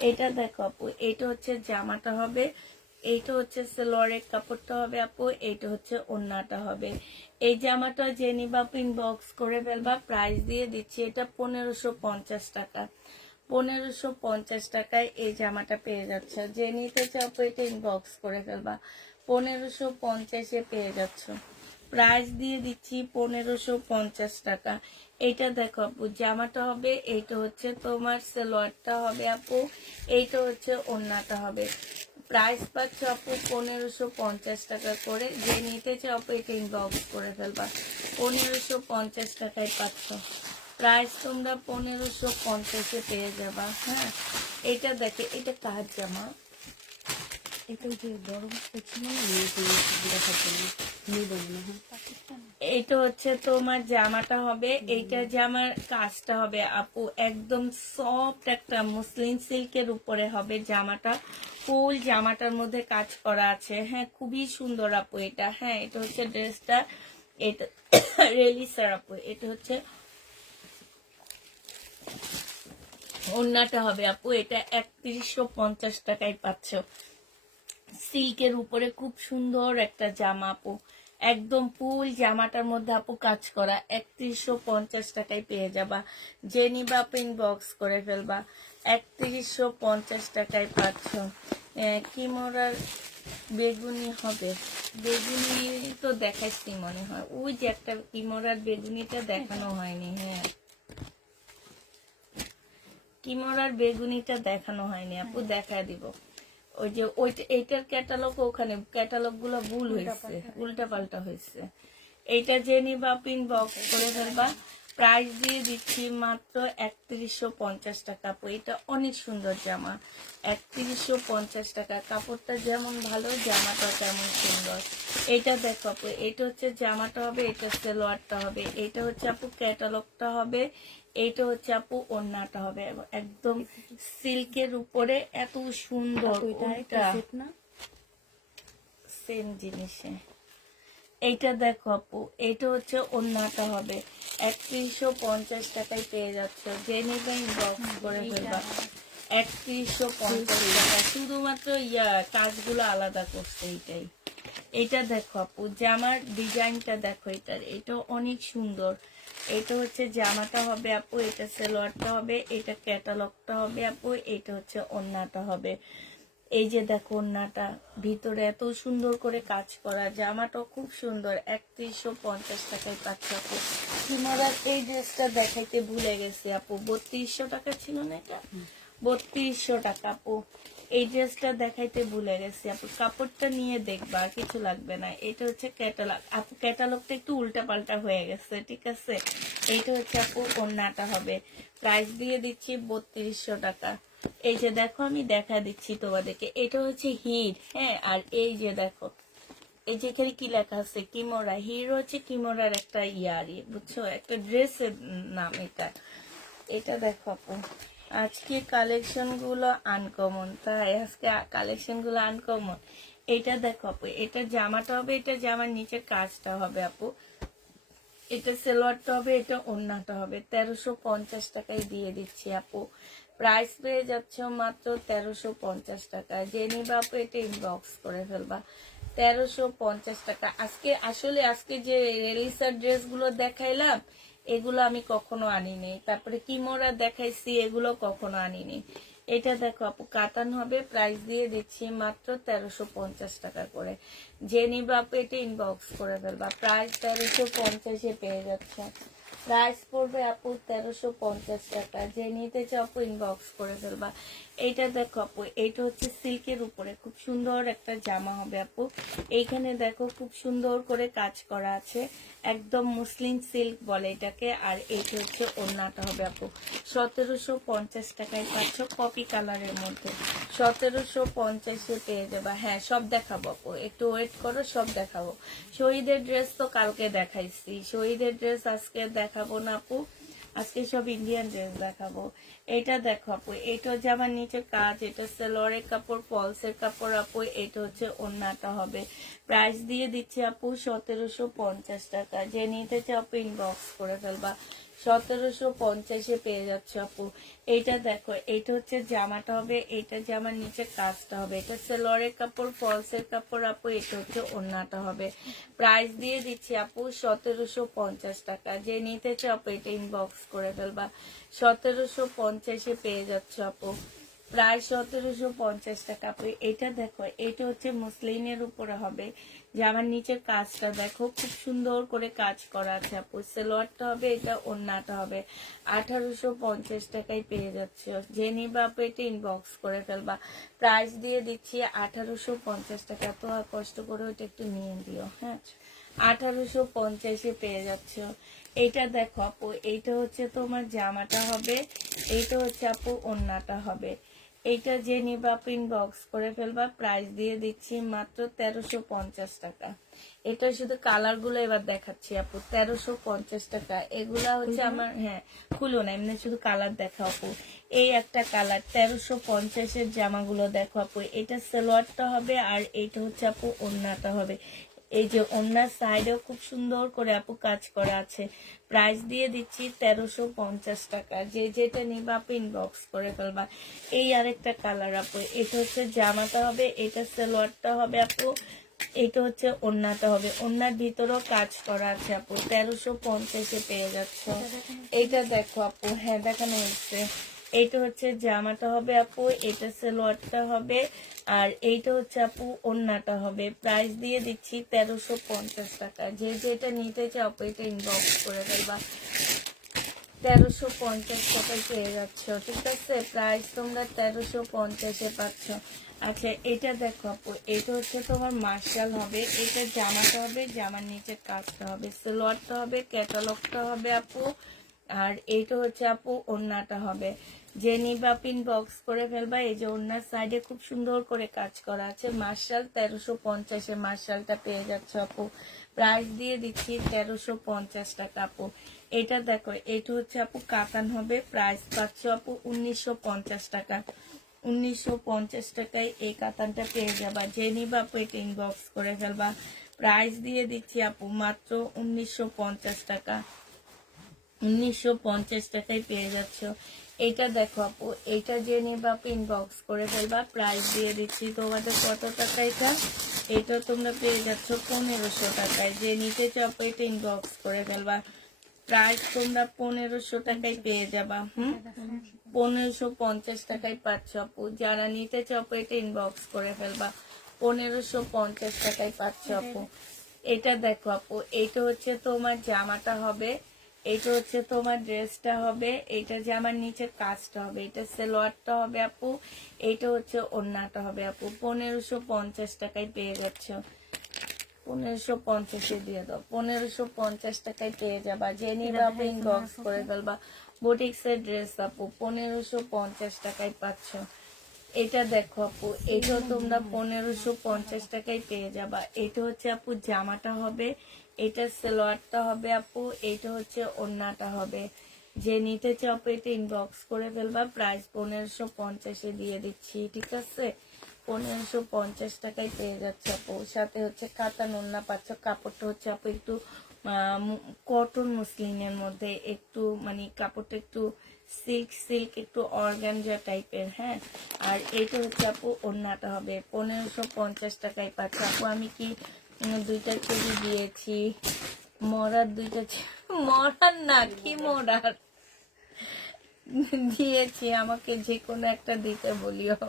এটা দেখো আপু, এটা হচ্ছে জামাটা হবে, এইটা হচ্ছে সালোয়ারের কাপড়টা হবে আপু, এইটা হচ্ছে ওড়নাটা হবে। এই জামাটা যে নিবা ইনবক্স করে ফেলবা। প্রাইস দিয়ে দিচ্ছি এটা 1550 টাকা, 1550 টাকায় এই জামাটা পেয়ে যাচ্ছে, যে নিতে চাও এটা ইনবক্স করে ফেলবা। 1550-এ পেয়ে যাচ্ছ। প্রাইস দিয়ে দিচ্ছি 1550 টাকা। এইটা দেখো আপু, জামাটা হবে, এইটা হচ্ছে তোমার সালোয়ারটা হবে আপু, এইটা হচ্ছে ওড়নাটা হবে। প্রাইস পাচ্ছ আপু 1550 টাকা করে, যে নিতে চাও আপু এটা ইনবক্স করে ফেলবা। 1550 টাকায় পাচ্ছ। প্রাইস তোমরা 1550-এ পেয়ে যাবা। হ্যাঁ, এটা দেখে, এটা কার জামা, এটা ওই যে গরম করছিল না, মেয়েকে দেখার জন্য নিয়ে মনে হয় পাকিস্তান। এইটা হচ্ছে তোমার জামাটা হবে, এইটা জামার কাজটা হবে আপু, একদম সফট একটা মুসলিম সিল্কের উপরে হবে জামাটা, ফুল জামাটার মধ্যে কাজ করা আছে, হ্যাঁ খুবই সুন্দর আপু এটা। হ্যাঁ, এটা হচ্ছে ড্রেসটা, এটা রেলিসার আপু, এটা হচ্ছে ওড়নাটা হবে আপু, এটা 3150 টাকায় পাচ্ছ। সিল্কের উপরে খুব সুন্দর একটা জামা আপু, একদম ফুল জামাটার মধ্যে আপু কাজ করা, 3150 টাকায় পেয়ে যাবা, যে নিবা আপু ইনবক্স করে ফেলবা। 3150 টাকায় পাচ্ছ। কিমোরার বেগুনি হবে, বেগুনি তো দেখাচ্ছি মনে হয়, ওই যে একটা কিমোরার বেগুনিটা দেখানো হয়নি। হ্যাঁ, কিমোরার বেগুনিটা দেখানো হয়নি আপু, দেখা দিব। ওই যে ওইটা, এইটার ক্যাটালগ, ওখানে ক্যাটালগ গুলো ভুল হয়েছে, উল্টা পাল্টা হয়েছে। এইটা যে নিবা আপু ইনবক্স করে ফেলবা। প্রাইস দিয়ে দিচ্ছি মাত্র 3150 টাকা আপু। এটা অনেক সুন্দর জামা, 3150 টাকা। কাপড়টা যেমন ভালো, জামাটা তেমন সুন্দর। এটা দেখো আপু, এটা হচ্ছে জামাটা হবে, এটা সালোয়ারটা হবে, এটা হচ্ছে আপু ক্যাটালগটা হবে, এইটা হচ্ছে আপু ওড়নাটা হবে। একদম সিল্কের উপরে এত সুন্দর, ওইটা না সেম জিনিসে। এইটা দেখো আপু, এইটা হচ্ছে ওড়নাটা হবে, 3150 টাকায় পেয়ে যাচ্ছে। যে নেবে ইনবক্স করে ফেলবা। 3150 টাকা, শুধুমাত্র কাজগুলো আলাদা করছে এইটাই। এটা দেখো আপু, জামার ডিজাইনটা দেখো, এটা অনেক সুন্দর। এটা হচ্ছে জামাটা হবে আপু, এটা সালোয়ারটা হবে, এটা ক্যাটালগটা হবে আপু, এটা হচ্ছে ওড়নাটা হবে। এই যে দেখো ওড়নাটা ভিতরে এত সুন্দর করে কাজ করা, জামাটাও খুব সুন্দর। 3150 টাকায় পাচ্ছে আপু। কিমোরার এই ড্রেসটা দেখাইতে ভুলে গেছি আপু, 3200 টাকা ছিল না এটা, 3200 টাকা আপু। এই ড্রেসটা দেখাইতে ভুলে গেছি আপু, কাপড়টা নিয়ে দেখবা, আর কিছু লাগবে না। এটা হচ্ছে ক্যাটালগ আপু, ক্যাটালগটা একটু উল্টা পাল্টা হয়ে গেছে, ঠিক আছে। এইটা হচ্ছে আপু ওড়নাটা হবে, প্রাইস দিয়ে দিচ্ছি 3200 টাকা। এই যে দেখো, আমি দেখা দিচ্ছি তোমাদেরকে, এটা হচ্ছে হির, হ্যাঁ। আর এই যে দেখো, এই যে এখানে কি লেখা আছে, কিমোরা। হির হচ্ছে কিমোরার একটা ইয়ারি, বুঝছো, একটা ড্রেসের নাম এটা। এটা দেখো আপু, আজকে কালেকশন গুলো আনকমন, তাই আজকে কালেকশন গুলো আনকমন। এটা দেখো আপু, এটা জামাটা হবে, এটা জামার নিচে কাজটা হবে আপু, এটা সালোয়ারটা হবে, এটা ওড়নাটা হবে। 1350 টাকায় দিয়ে দিচ্ছি আপু। প্রাইস পেয়ে যাচ্ছে মাত্র 1350 টাকা। যে নিবা আপু এটা ইনবক্স করে ফেলবা। 1350 টাকা। আজকে যে রেলিসার ড্রেস গুলো দেখাইলাম, এগুলো আমি কখনো আনিনি। তারপরে কিমোরা দেখাইছি, এগুলো কখনো আনিনি। এটা দেখো আপু, কাতান হবে, প্রাইস দিয়ে দিচ্ছি মাত্র 1350 টাকা করে। যে নিবা আপু এটা ইনবক্স করে ফেলবা। প্রাইস 1350 পেয়ে যাচ্ছে। প্রাইস পড়বে আপু 1350 টাকা। যে নিতে চাও আপু ইনবক্স করে ফেলবা। এইটা দেখো আপু, এইটা হচ্ছে সিল্কের উপরে খুব সুন্দর একটা জামা হবে আপু। এইখানে দেখো খুব সুন্দর করে কাজ করা আছে, একদম মুসলিম সিল্ক বলে এটাকে। আর এইটা হচ্ছে ওড়নাটা হবে আপু। 1750 টাকায় পাচ্ছ, কপি কালারের মধ্যে। 1750 পেয়ে যাবা। হ্যাঁ, সব দেখাবো আপু, একটু ওয়েট করো, সব দেখাবো। শহীদের ড্রেস তো কালকে দেখাইছি, শহীদের ড্রেস আজকে দেখাবো না আপু, আজকে সব ইন্ডিয়ান ড্রেস দেখাবো। এটা দেখো আপু, এটা হচ্ছে আমার নিচে কাজ, এটা সালোয়ারের কাপড়, ফলসের কাপড় আপু। এটা হচ্ছে ওড়নাটা হবে। প্রাইস দিয়ে দিচ্ছি আপু 1750 টাকা। যে নিতে চাও আপু ইনবক্স করে ফেলবা। 1750 পেয়ে যাচ্ছে আপু। এইটা দেখো, এইটা হচ্ছে জামাটা হবে, এইটা জামার নিচে কাজটা হবে, এটা সালোয়ারের কাপড়, ফলসের কাপড় আপু। এটা হচ্ছে ওড়নাটা হবে। প্রাইস দিয়ে দিচ্ছি আপু 1750 টাকা। যে নিতে চাও আপু এটা ইনবক্স করে ফেলবা। 1750 পেয়ে যাচ্ছে আপু। প্রায় 1750 টাকা আপু। এটা দেখো, এটা হচ্ছে মুসলিনের উপরে হবে, জামার নিচের কাজটা দেখো, খুব সুন্দর করে কাজ করা আছে আপু। সালোয়ারটা হবে, এটা ওড়নাটা হবে। 1850 টাকায় পেয়ে যাচ্ছে। যে নিবা আপু এটা ইনবক্স করে ফেলবা। প্রাইস দিয়ে দিচ্ছি 1850 টাকা। তো আর কষ্ট করে ওটা একটু নিয়ে দিও, হ্যাঁ। 1850 পেয়ে যাচ্ছ। এইটা দেখো আপু, এইটা হচ্ছে তোমার জামাটা হবে, এইটা হচ্ছে আপু ওড়নাটা হবে। এইটা যে নিবা আপু ইনবক্স করে ফেলবা। প্রাইস দিয়ে দিচ্ছি মাত্র 1350 টাকা। এটা শুধু কালার গুলো এবার দেখাচ্ছি আপু, 1350 টাকা। এগুলা হচ্ছে আমার, হ্যাঁ খুলো না, এমনি শুধু কালার দেখো আপু। এই একটা কালার, 1350 জামাগুলো দেখো আপু। এটা সালোয়ারটা হবে, আর এইটা হচ্ছে আপু ওড়নাটা হবে। এই যে ওড়নার সাইডেও খুব সুন্দর করে আপু কাজ করা আছে। প্রাইস দিয়ে দিচ্ছি 1350 টাকা। যে যেটা নিবা আপু ইনবক্স করে ফেলবা। এই আরেকটা কালার আপু, এটা হচ্ছে জামাটা হবে, এটা সালোয়ারটা হবে আপু, এটা হচ্ছে ওড়নাটা হবে। ওড়নার ভিতরেও কাজ করা আছে আপু। 1350 পেয়ে যাচ্ছ। এইটা দেখো আপু, হ্যাঁ দেখানো হচ্ছে। এইটা হচ্ছে জামাটা হবে আপু, এটা সালোয়ারটা হবে, আর এইটা হচ্ছে আপু ওড়নাটা হবে। প্রাইস দিয়ে দিচ্ছি 1350 টাকা। যে যেটা নিতে চাও আপু এটা ইনবক্স করে ফেলবা। 1350 টাকায় পেয়ে যাচ্ছ, ঠিক আছে। প্রাইস তোমরা 1350-এ পাচ্ছ। আচ্ছা এটা দেখো আপু, এটা হচ্ছে তোমার মার্শাল হবে, এটা জামাটা হবে, জামার নিচে কাজটা হবে, সালোয়ারটা হবে, ক্যাটালগটা হবে আপু, আর এইটা হচ্ছে আপু ওড়নাটা হবে। যে নিবা পিন বক্স করে ফেলবা। এই যে ওড়নার সাইডে খুব সুন্দর করে কাজ করা আছে। মার্শাল 1350-এ মার্শালটা পেয়ে যাচ্ছ আপু। প্রাইস দিয়ে দিচ্ছি 1350 টাকা আপু। এটা দেখো, এটা হচ্ছে আপু কাতান হবে। প্রাইস পাচ্ছ আপু 1950 টাকা। 1950 টাকায় এই কাতানটা পেয়ে যাবা। যে নিবা আপু এটা ইনবক্স করে ফেলবা। প্রাইস দিয়ে দিচ্ছি আপু মাত্র 1950 টাকা। 1950 টাকায় পেয়ে যাচ্ছ। এটা দেখো আপু, এটা যে নিবা আপু ইনবক্স করে ফেলবা। প্রাইস দিয়ে দিচ্ছি তোমাদের কত টাকা এটা। এটা তোমরা পেয়ে যাচ্ছ 1500 টাকায়। যে নিতে চাও আপু এটা ইনবক্স করে ফেলবা। প্রাইস তোমরা 1500 টাকায় পেয়ে যাবা। 1550 টাকায় পাচ্ছ আপু। যারা নিতে চাও আপু এটা ইনবক্স করে ফেলবা। 1550 টাকায় পাচ্ছ আপু। এটা দেখো আপু, এটা হচ্ছে তোমার জামাটা হবে, এটা হচ্ছে তোমার ড্রেসটা হবে, এটা জামার নিচে কাজটা হবে, এটা সালোয়ারটা হবে আপু, এটা হচ্ছে ওড়নাটা হবে আপু। 1550 টাকায় পেয়ে যাচ্ছ। 1550-এ দিয়ে দাও। 1550 টাকায় পেয়ে যাবা। যে নিবা আপু ইনবক্স করে ফেলবা। বুটিক্সের ড্রেস আপু 1550 টাকায় পাচ্ছ। এটা দেখো আপু, এটাও তোমরা 1550 টাকায় পেয়ে যাবা। এটা হচ্ছে আপু জামাটা হবে, এটা সালোয়ারটা হবে আপু, এটা হচ্ছে ওড়নাটা হবে। যে নিতে চাও আপু এটা ইনবক্স করে ফেলবা। প্রাইস 1550-এ দিয়ে দিচ্ছি, ঠিক আছে। 1550 টাকায় পেয়ে যাচ্ছে আপু। সাথে হচ্ছে কাতান ওড়না পাচ্ছ। কাপড়টা হচ্ছে আপু একটু কটন মসলিনের মধ্যে, একটু মানে কাপড়টা একটু সিল্ক সিল্ক, একটু অর্গানজা টাইপের, হ্যাঁ। আর এইটা হচ্ছে আপু ওড়নাটা হবে। 1550 টাকায় পাচ্ছে আপু। আমি কি দুইটা ছবি দিয়েছি, মরার দুইটা মরার না কি মরার দিয়েছি, আমাকে যে কোনো একটা দিতে বলিও।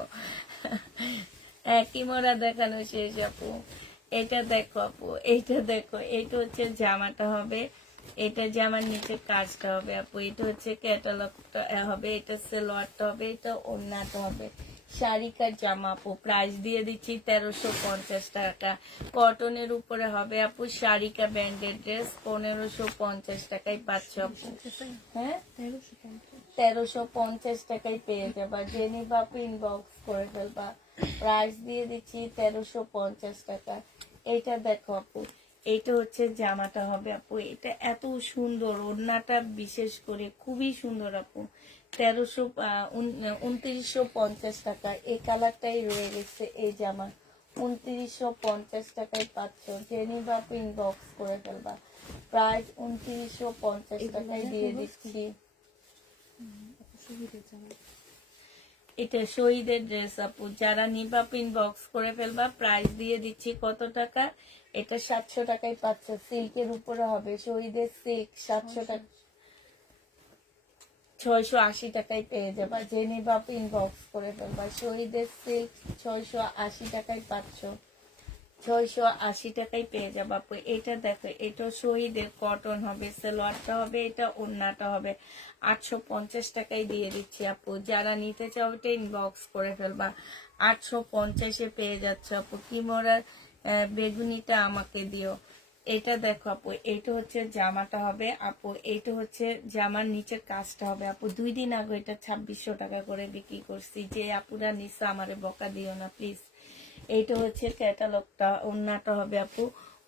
একই মোড়া দেখানো শেষ আপু। এটা দেখো আপু, এইটা দেখো, এইটা হচ্ছে জামাটা হবে, এটা জামার নিচে কাজটা হবে আপু, এটা হচ্ছে ক্যাটালগটা হবে, এটা সালোয়ারটা হবে, এটা ওড়নাটা হবে। শাড়িকার জামা আপু। প্রাইস দিয়ে দিচ্ছি 1350 টাকা। কটনের উপরে হবে আপু, শাড়িকা ব্র্যান্ডের ড্রেস 1550 টাকায় পাচ্ছ আপু। হ্যাঁ 1350 টাকায় পেয়ে যাবা। যে নিবা আপু ইনবক্স করে ফেলবা। প্রাইস দিয়ে দিচ্ছি 1350 টাকা। এইটা দেখো আপু, এইটা হচ্ছে জামাটা হবে আপু। এটা এত সুন্দর, ওড়নাটা বিশেষ করে খুবই সুন্দর আপু। 2950 টাকা। এই কালারটাই রয়ে গেছে এই জামা। 2950 টাকায় পাচ্ছ। যে নিবা আপু ইনবক্স করে ফেলবা। প্রাইস 2950 টাকায় দিয়ে দিচ্ছি। এটা শহীদের ড্রেস আপু। যারা নিবা ইনবক্স করে ফেলবা। প্রাইস দিয়ে দিচ্ছি কত টাকা, এটা 700 টাকায় পাচ্ছ। সিল্কের উপরে হবে, শহীদের সিল্ক 700 টাকা, 680 টাকায় পেয়ে যাবা। যে নিবা ইনবক্স করে ফেলবা। শহীদের সিল্ক 680 টাকায় পাচ্ছ। 680 টাকায় পেয়ে যাবো আপু। এটা দেখো, এটা শহীদের কটন হবে, সালোয়ারটা হবে, এটা ওড়নাটা হবে। 850 টাকায় দিয়ে দিচ্ছি আপু। যারা নিতে চাও এটা ইনবক্স করে ফেলবা। 850-এ পেয়ে যাচ্ছে আপু। কি মোড়ার বেগুনিটা আমাকে দিও। এটা দেখো আপু, এটা হচ্ছে জামাটা হবে আপু, এটা হচ্ছে জামার নিচের কাজটা হবে আপু। 2 দিন আগে এটা 2600 টাকা করে বিক্রি করছি। যে আপুরা নিচে আমারে বকা দিও না প্লিজ। এইটা হচ্ছে ক্যাটালগটা, ওড়নাটা হবে আপু।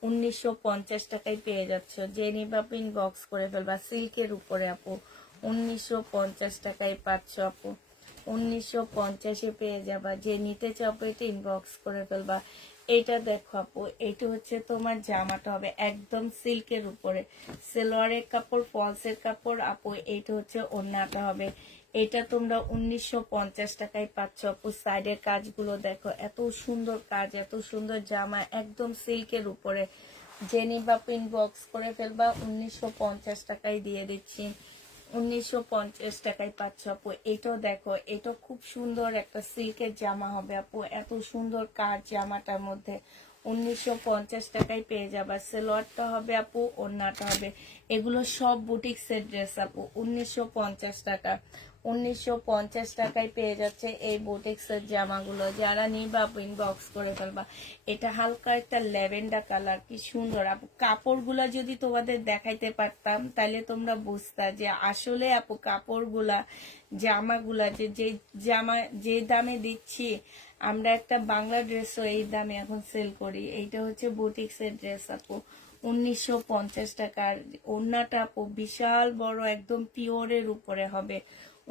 1950 টাকায় পেয়ে যাচ্ছ। যে নিবা ইনবক্স করে ফেলবা। সিল্কের উপরে আপু 1950 টাকায় পাচ্ছ আপু। 1950-এ পেয়ে যাবা। যে নিতে চাও এটা ইনবক্স করে ফেলবা। এইটা দেখো আপু, এইটা হচ্ছে তোমার জামাটা হবে একদম সিল্কের উপরে, সালোয়ারের কাপড়, ফলসের কাপড় আপু। এইটা হচ্ছে ওড়নাটা হবে। এটা তোমরা 1950 টাকায় পাচ্ছ আপু। সাইডের কাজগুলো দেখো, এত সুন্দর কাজ, এত সুন্দর জামা, একদম সিল্কের উপরে। জেনি বা ইনবক্স করে ফেলবা। 1950 টাকায় দিয়ে দিচ্ছি। 1950 টাকায় পাচ্ছ আপু। এটাও দেখো, এটা খুব সুন্দর একটা সিল্কের জামা হবে আপু, এত সুন্দর কাজ জামাটার মধ্যে। 1950 টাকায় পেয়ে যাবা। সেলোয়ারটা হবে আপু, ওড়নাটা হবে। এগুলো সব বুটিক্সের ড্রেস আপু। 1950 টাকা। 1950 টাকায় পেয়ে যাচ্ছে এই বুটিক্সের জামাগুলো। যারা নিবা আপু ইনবক্স করে ফেলবা। এটা হালকা একটা ল্যাভেন্ডার কালার, কি সুন্দর আপু। কাপড়গুলা যদি তোমাদের দেখাইতে পারতাম তাহলে তোমরা বুঝতা যে আসলে আপু কাপড়গুলা, জামাগুলা যে জামা যে দামে দিচ্ছি আমরা, একটা বাংলা ড্রেসও এই দামে এখন সেল করি। এইটা হচ্ছে বুটিক্সের ড্রেস আপু। 1950 টাকার। ওড়নাটা আপু বিশাল বড়, একদম পিওরের উপরে হবে।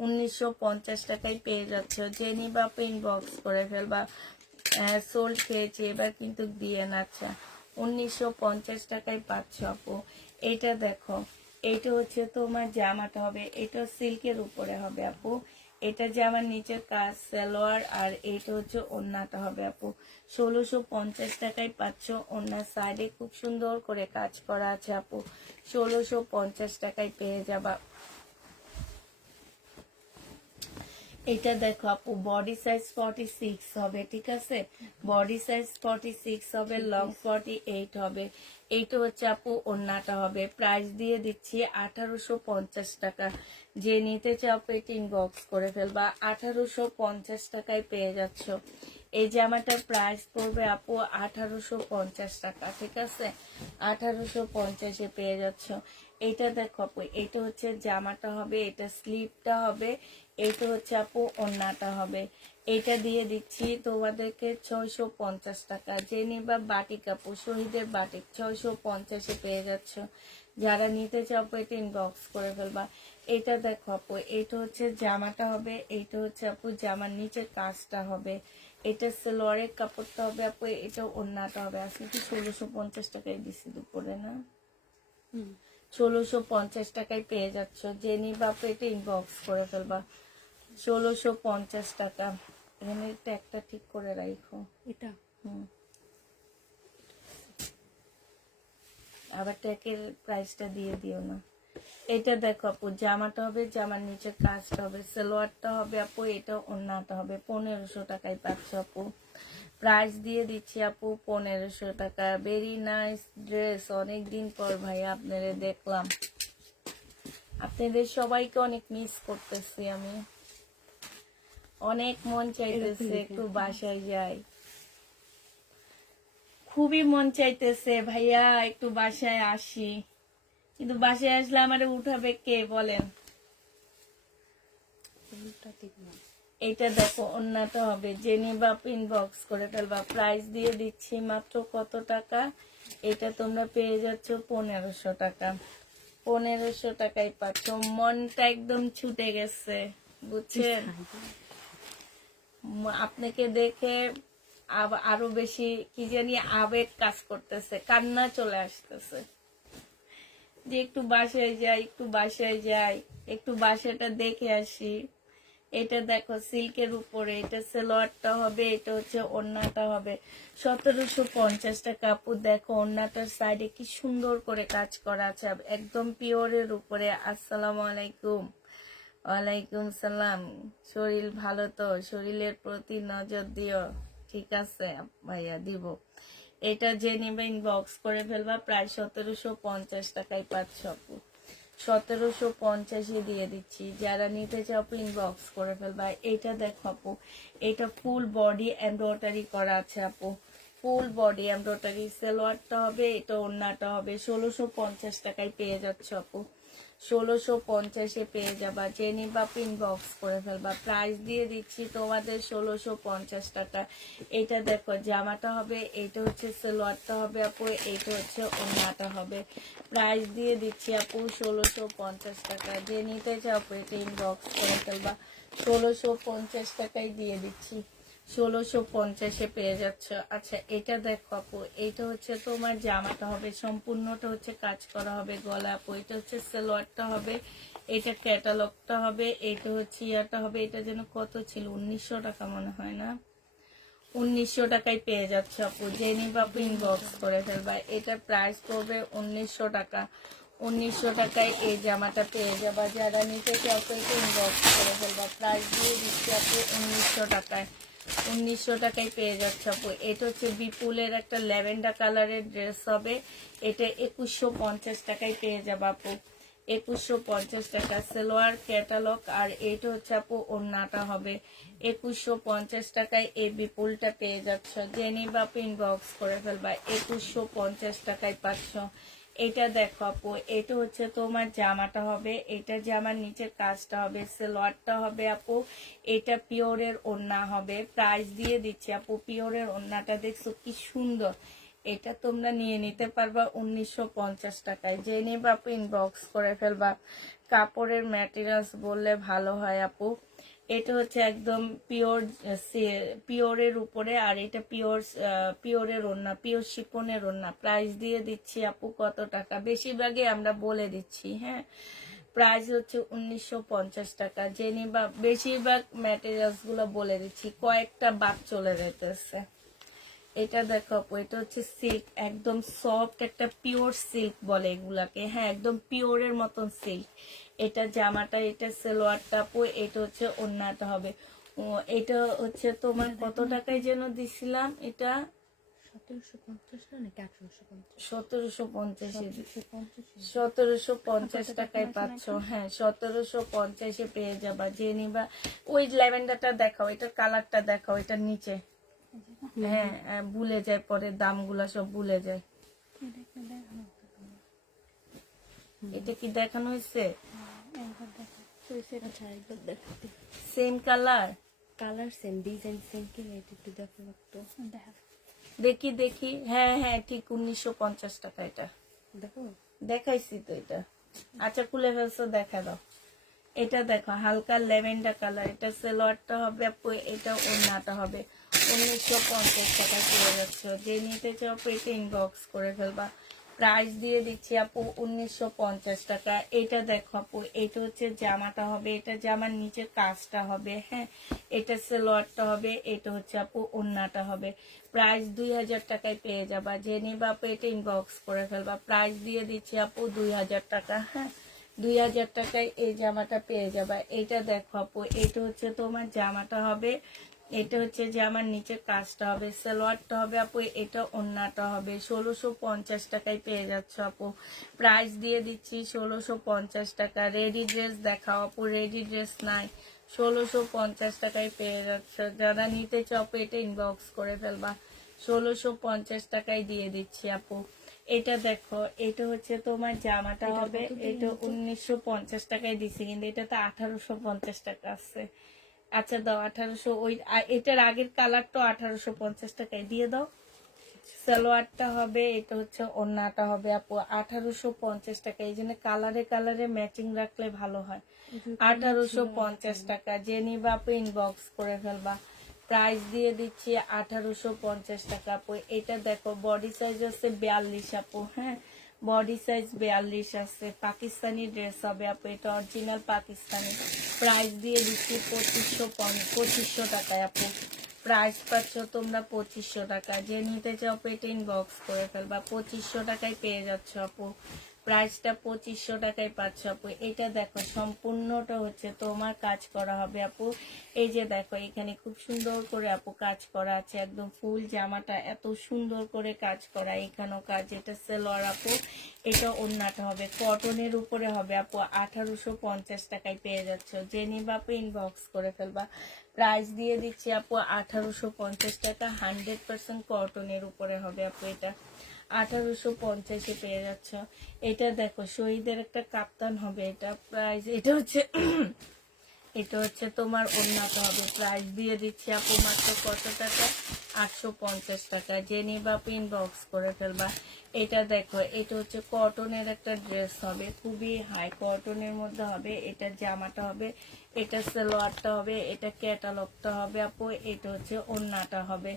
1950 টাকায় পেয়ে যাচ্ছে। যে নিবা ইনবক্স করে ফেলবা। সোল্ড খেয়েছে, এবার কিন্তু দিয়ে নাচ্ছে। 1950 টাকায় পাচ্ছ আপু। এইটা দেখো, এইটা হচ্ছে তোমার জামাটা হবে, এটা সিল্কের উপরে হবে আপু। এটা জামার নিচের কাজ সালোয়ার, আর এইটা হচ্ছে ওড়নাটা হবে আপু। 1650 টাকায় পাচ্ছ। ওড়নার সাইডে খুব সুন্দর করে কাজ করা আছে আপু। 1650 টাকায় পেয়ে যাবা। এটা দেখো আপু, বডি সাইজ 46 হবে, ঠিক আছে। বডি সাইজ 46 হবে, লং 48 হবে। এইটা হচ্ছে আপু ওড়নাটা হবে। প্রাইস দিয়ে দিচ্ছি 1850 টাকা। যে নিতে চাও পেটি ইনবক্স করে ফেলবা। 1850 টাকায় পেয়ে যাচ্ছ। এই জামাটার প্রাইস পড়বে আপু 1850 টাকা, ঠিক আছে। 1850-এ পেয়ে যাচ্ছ। এটা দেখো আপু, এটা হচ্ছে জামাটা হবে, এটা স্লিভটা হবে, এইটা হচ্ছে আপু ওড়নাটা হবে। এটা দিয়ে দিচ্ছি তোমাদেরকে 650 টাকা। যে নিবা বাটিক আপু, শহীদের বাটিক 650-এ পেয়ে যাচ্ছ। যারা নিতে চাও পেটি ইনবক্স করে ফেলবা। এটা দেখো আপু, এটা হচ্ছে জামাটা হবে, এইটা হচ্ছে আপু জামার নিচের কাজটা হবে। এটা সালোয়ারের কাপড়টা হবে আপু, এটা ওড়নাটা হবে। আজকে কি 1650 টাকায় দিছি দুপুরে না? 1650 টাকায় পেয়ে যাচ্ছ। যে নিবা আপু এটা ইনবক্স করে ফেলবা। 1650 টাকা। এখানে ট্যাগটা ঠিক করে রাখো। এটা আবার ট্যাগের প্রাইসটা দিয়ে দিও না। এটা দেখো আপু, জামাটা হবে, জামার নিচে কাজটা হবে, সালোয়ারটা হবে আপু, এটা ওড়নাটা হবে। 1500 টাকায় পাচ্ছ আপু। প্রাইস দিয়ে দিচ্ছি আপু 1500 টাকা। Very nice dress. অনেকদিন পর ভাই আপনাদের দেখলাম। আপনাদের সবাইকে অনেক মিস করতেছি আমি। অনেক মন চাইতেছে একটু বাসায় যাই, খুবই মন চাইতেছে ভাইয়া একটু বাসায় আসি, কিন্তু বাসায় আসলে আমারে উঠাবে কে বলেন। এইটা দেখো ওড়নাটা হবে। জেনি বা ইনবক্স করে ফেলবা। প্রাইস দিয়ে দিচ্ছি মাত্র কত টাকা? এটা তোমরা পেয়ে যাচ্ছ 1500 টাকা। 1500 টাকায় পাচ্ছ। মনটা একদম ছুটে গেছে, বুঝছেন। আপনাকে দেখে আরো বেশি কি জানি আবেগ কাজ করতেছে, কান্না চলে আসতেছে যে একটু বাসায় যাই, একটু বাসায় যাই, একটু বাসাটা দেখে আসি। এটা দেখো সিল্কের উপরে, এটা সালোয়ারটা হবে, এটা হচ্ছে ওড়নাটা হবে। 1750 টাকা আপু। দেখো ওড়নাটার সাইডে কি সুন্দর করে কাজ করা আছে, একদম পিওরের উপরে। আসসালামু আলাইকুম। ওয়ালাইকুম সালাম। শরীর ভালো তো? শরীরের প্রতি নজর দিও, ঠিক আছে ভাইয়া, দিব। এটা যে নিবে ইনবক্স করে ফেলবা। প্রায় 1750 টাকায় পাচ্ছ আপু। 1750-এ দিয়ে দিচ্ছি। যারা নিতে চাও ইনবক্স করে ফেলবা। এটা দেখো আপু, এটা ফুল বডি এমব্রয়ডারি করা আছে আপু। Full body embroidery. সালোয়ারটা হবে, এটা ওড়নাটা হবে। 1650 টাকায় পেয়ে যাচ্ছ আপু। 1650-এ পেয়ে যাবা। যে নিবা ইনবক্স করে ফেলবা। প্রাইস দিয়ে দিচ্ছি তোমাদের 1650 টাকা। এটা দেখো জামাটা হবে, এটা হচ্ছে সালোয়ারটা হবে আপু, এটা হচ্ছে ওড়নাটা হবে। প্রাইস দিয়ে দিচ্ছি আপু 1650 টাকা। যে নিতে চাও এটা ইনবক্স করে ফেলবা। 1650 টাকায় দিয়ে দিচ্ছি। 1650-এ পেয়ে যাচ্ছ। আচ্ছা এটা দেখো আপু, এইটা হচ্ছে তোমার জামাটা হবে, সম্পূর্ণটা হচ্ছে কাজ করা হবে গলা আপু। এটা হচ্ছে সালোয়ারটা হবে, এটা ক্যাটালগটা হবে, এটা হচ্ছে ইয়াটা হবে। এটা যেন কত ছিল, 1900 টাকা মনে হয় না? 1900 টাকায় পেয়ে যাচ্ছে আপু। যে নিবা ইনবক্স করে ফেলবা। এটা প্রাইস পড়বে 1900 টাকা। 1900 টাকায় এই জামাটা পেয়ে যাবা। যারা নিতে চাও তো একটু ইনবক্স করে ফেলবা। প্রাইস দিয়ে দিচ্ছি আপু 1900 টাকায়। 1900 টাকায় পেয়ে যাচ্ছে আপু। এটা হচ্ছে বিপুলের একটা ল্যাভেন্ডার কালারের ড্রেস হবে। এটা 2150 টাকায় পেয়ে যাবা আপু। 2150 টাকা সালোয়ার ক্যাটালগ। আর এইটা হচ্ছে আপু ওড়নাটা হবে। 2150 টাকায় এই বিপুলটা পেয়ে যাচ্ছ। জেনি বা ইনবক্স করে ফেলবা। 2150 টাকায় পাচ্ছ। এটা দেখো আপু, এটা হচ্ছে তোমার জামাটা হবে। এটা জামার নিচের কাজটা হবে, সালোয়ারটা হবে আপু। এটা পিওরের ওড়না হবে। প্রাইস দিয়ে দিচ্ছি আপু। পিওরের ওড়নাটা দেখছো কি সুন্দর। এটা তোমরা নিয়ে নিতে পারবা 1950 টাকায়। যে নিবা আপু ইনবক্স করে ফেলবা। কাপড়ের ম্যাটেরিয়ালস বললে ভালো হয় আপু। এটা হচ্ছে একদম পিওরের উপরে। আর এটা পিওরের ওড়না, পিওর শিপনের ওড়না। প্রাইস দিয়ে দিচ্ছি আপু কত টাকা, বেশিরভাগই আমরা বলে দিচ্ছি। হ্যাঁ, প্রাইস হচ্ছে 1950 টাকা। যে নিবা বেশিরভাগ ম্যাটেরিয়ালস গুলো বলে দিচ্ছি, কয়েকটা বাদ চলে যেতেছে। এটা দেখো আপু, এটা হচ্ছে সিল্ক, একদম সফট একটা পিওর সিল্ক বলে এগুলাকে। হ্যাঁ, একদম পিওরের মতন সিল্ক। এটা জামাটা, এটা সালোয়ারটা আপু। এটা হচ্ছে ওড়নাটা হবে। ও, এটা হচ্ছে তোমার কত টাকায় যেন দিছিলাম এটা? 1750 না নাকি 1850? 1750। 1750 1750 টাকায় পাচ্ছ। হ্যাঁ, 1750 পেয়ে যাবা। যে নিবা ওই ল্যাভেন্ডারটা দেখাও, এটার কালারটা দেখাও, এটার নিচে। হ্যাঁ, ভুলে যায় পরে, দামগুলা সব ভুলে যায়। এটা কি দেখানো হয়েছে? আচ্ছা একবার দেখাতে। Same colour. Colour same, design same, কি এটা একটু দেখো লাগতো। দেখি দেখি। হ্যাঁ হ্যাঁ, ঠিক 1950 টাকা। এটা দেখো দেখাইছি তো এটা। আচ্ছা, খুলে ফেলছো, দেখা দাও। এটা দেখো, হালকা ল্যাভেন্ডার কালার। এটা সালোয়ারটা হবে আপু, এটা ওড়নাটা হবে। 1950 টাকা পেয়ে যাচ্ছ। যে নিতে চাও এটা ইনবক্স করে ফেলবা। প্রাইস দিয়ে দিচ্ছি আপু 1950 টাকা। এটা দেখো আপু, এটা হচ্ছে জামাটা হবে। এটা জামার নিচের কাজটা হবে। হ্যাঁ, এটা সালোয়ারটা হবে। এটা হচ্ছে আপু ওড়নাটা হবে। প্রাইস 2000 টাকায় পেয়ে যাবা। যে নিবা আপু এটা ইনবক্স করে ফেলবা। প্রাইস দিয়ে দিচ্ছি আপু 2000 টাকা। হ্যাঁ, 2000 টাকায় এই জামাটা পেয়ে যাবা। এটা দেখো আপু, এটা হচ্ছে তোমার জামাটা হবে। এটা হচ্ছে জামার নিচের কাজটা হবে, সালোয়ারটা হবে আপু। এটা ওড়নাটা হবে। 1650 টাকায় পেয়ে যাচ্ছ আপু। প্রাইস দিয়ে দিচ্ছি 1650 টাকা। রেডি ড্রেস দেখাও আপু, রেডি ড্রেস নাই। 1650 টাকায় পেয়ে যাচ্ছ। যারা নিতে চাও আপু এটা ইনবক্স করে ফেলবা। 1650 টাকায় দিয়ে দিচ্ছি আপু। এটা দেখো, এটা হচ্ছে তোমার জামাটা হবে। এটা 1950 টাকায় দিছি, কিন্তু এটা তো 1850 টাকা আছে। আচ্ছা দাও 1800। ওই এটার আগের কালার তো 1850 টাকায় দিয়ে দাও। সালোয়ারটা হবে, এটা হচ্ছে ওড়নাটা হবে আপু। 1850 টাকা। এই জন্য কালারে কালারে ম্যাচিং রাখলে ভালো হয়। 1850 টাকা। যে নিবা আপু ইনবক্স করে ফেলবা। প্রাইস দিয়ে দিচ্ছি 1850 টাকা আপু। এটা দেখো, বডি সাইজ আছে 42 আপু। হ্যাঁ, বডি সাইজ 42 আছে। পাকিস্তানি ড্রেস হবে আপু, এটা অরিজিনাল পাকিস্তানি। প্রাইস দিয়ে দিচ্ছি 2500 টাকায় আপু। প্রাইস পাচ্ছ তোমরা 2500 টাকা। যে নিতে চাও পেটে ইনবক্স করে ফেলবা। 2500 টাকায় পেয়ে যাচ্ছ আপু। প্রাইসটা 2500 টাকায় পাচ্ছ আপু। এটা দেখো, সম্পূর্ণটা হচ্ছে তোমার কাজ করা হবে আপু। এই যে দেখো, এখানে খুব সুন্দর করে আপু কাজ করা আছে। একদম ফুল জামাটা এত সুন্দর করে কাজ করা। এখানেও কাজ। এটা সালোয়ার আপু। এটা ওড়নাটা হবে, কটনের উপরে হবে আপু। 1850 টাকায় পেয়ে যাচ্ছ। যে নিবা আপু ইনবক্স করে ফেলবা। প্রাইস দিয়ে দিচ্ছি আপু 1850 টাকা। 100% কটনের উপরে হবে আপু। এটা 1850 পেয়ে যাচ্ছ। এটা দেখো, শহীদের একটা কাপ্তান হবে। এটা প্রাইস, এটা হচ্ছে এটা হচ্ছে তোমার ওড়নাটা হবে। প্রাইস দিয়ে দিচ্ছি আপু মাত্র কত টাকা? 850 টাকা। যে নিবা আপু ইনবক্স করে ফেলবা। এটা দেখো, এটা হচ্ছে কটনের একটা ড্রেস হবে, খুবই হাই কটনের মধ্যে হবে। এটা জামাটা হবে, এটা সালোয়ারটা হবে, এটা ক্যাটালগটা হবে আপু। এটা হচ্ছে ওড়নাটা হবে।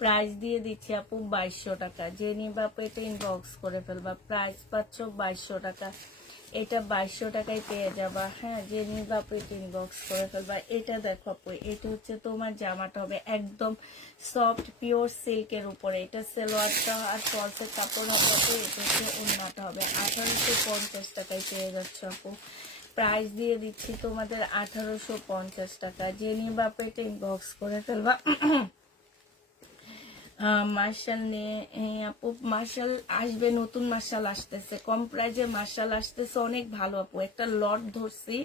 প্রাইস দিয়ে দিচ্ছি আপু 2200 টাকা। যে নিবা আপু এটা ইনবক্স করে ফেলবা। প্রাইস পাচ্ছ 2200 টাকা। এটা 2200 টাকায় পেয়ে যাবা। হ্যাঁ, যে নিবা আপু ইনবক্স করে ফেলবা। এটা দেখো আপু, এটা হচ্ছে তোমার জামাটা হবে একদম সফট পিওর সিল্কের উপরে। এটা সালোয়ারটা আর ফলসের কাপড় হবে আপু। এটা হচ্ছে ওড়নাটা হবে 1850 টাকায় পেয়ে যাচ্ছে আপু। প্রাইস দিয়ে দিচ্ছি তোমাদের 1850 টাকা। যে নিবা আপু এটা ইনবক্স করে ফেলবা। মার্শাল নিয়ে আপু, মার্শাল আসবে, নতুন মার্শাল আসতেছে, কম প্রাইজে মার্শাল আসতেছে, অনেক ভালো আপু। একটা লট ধরছি,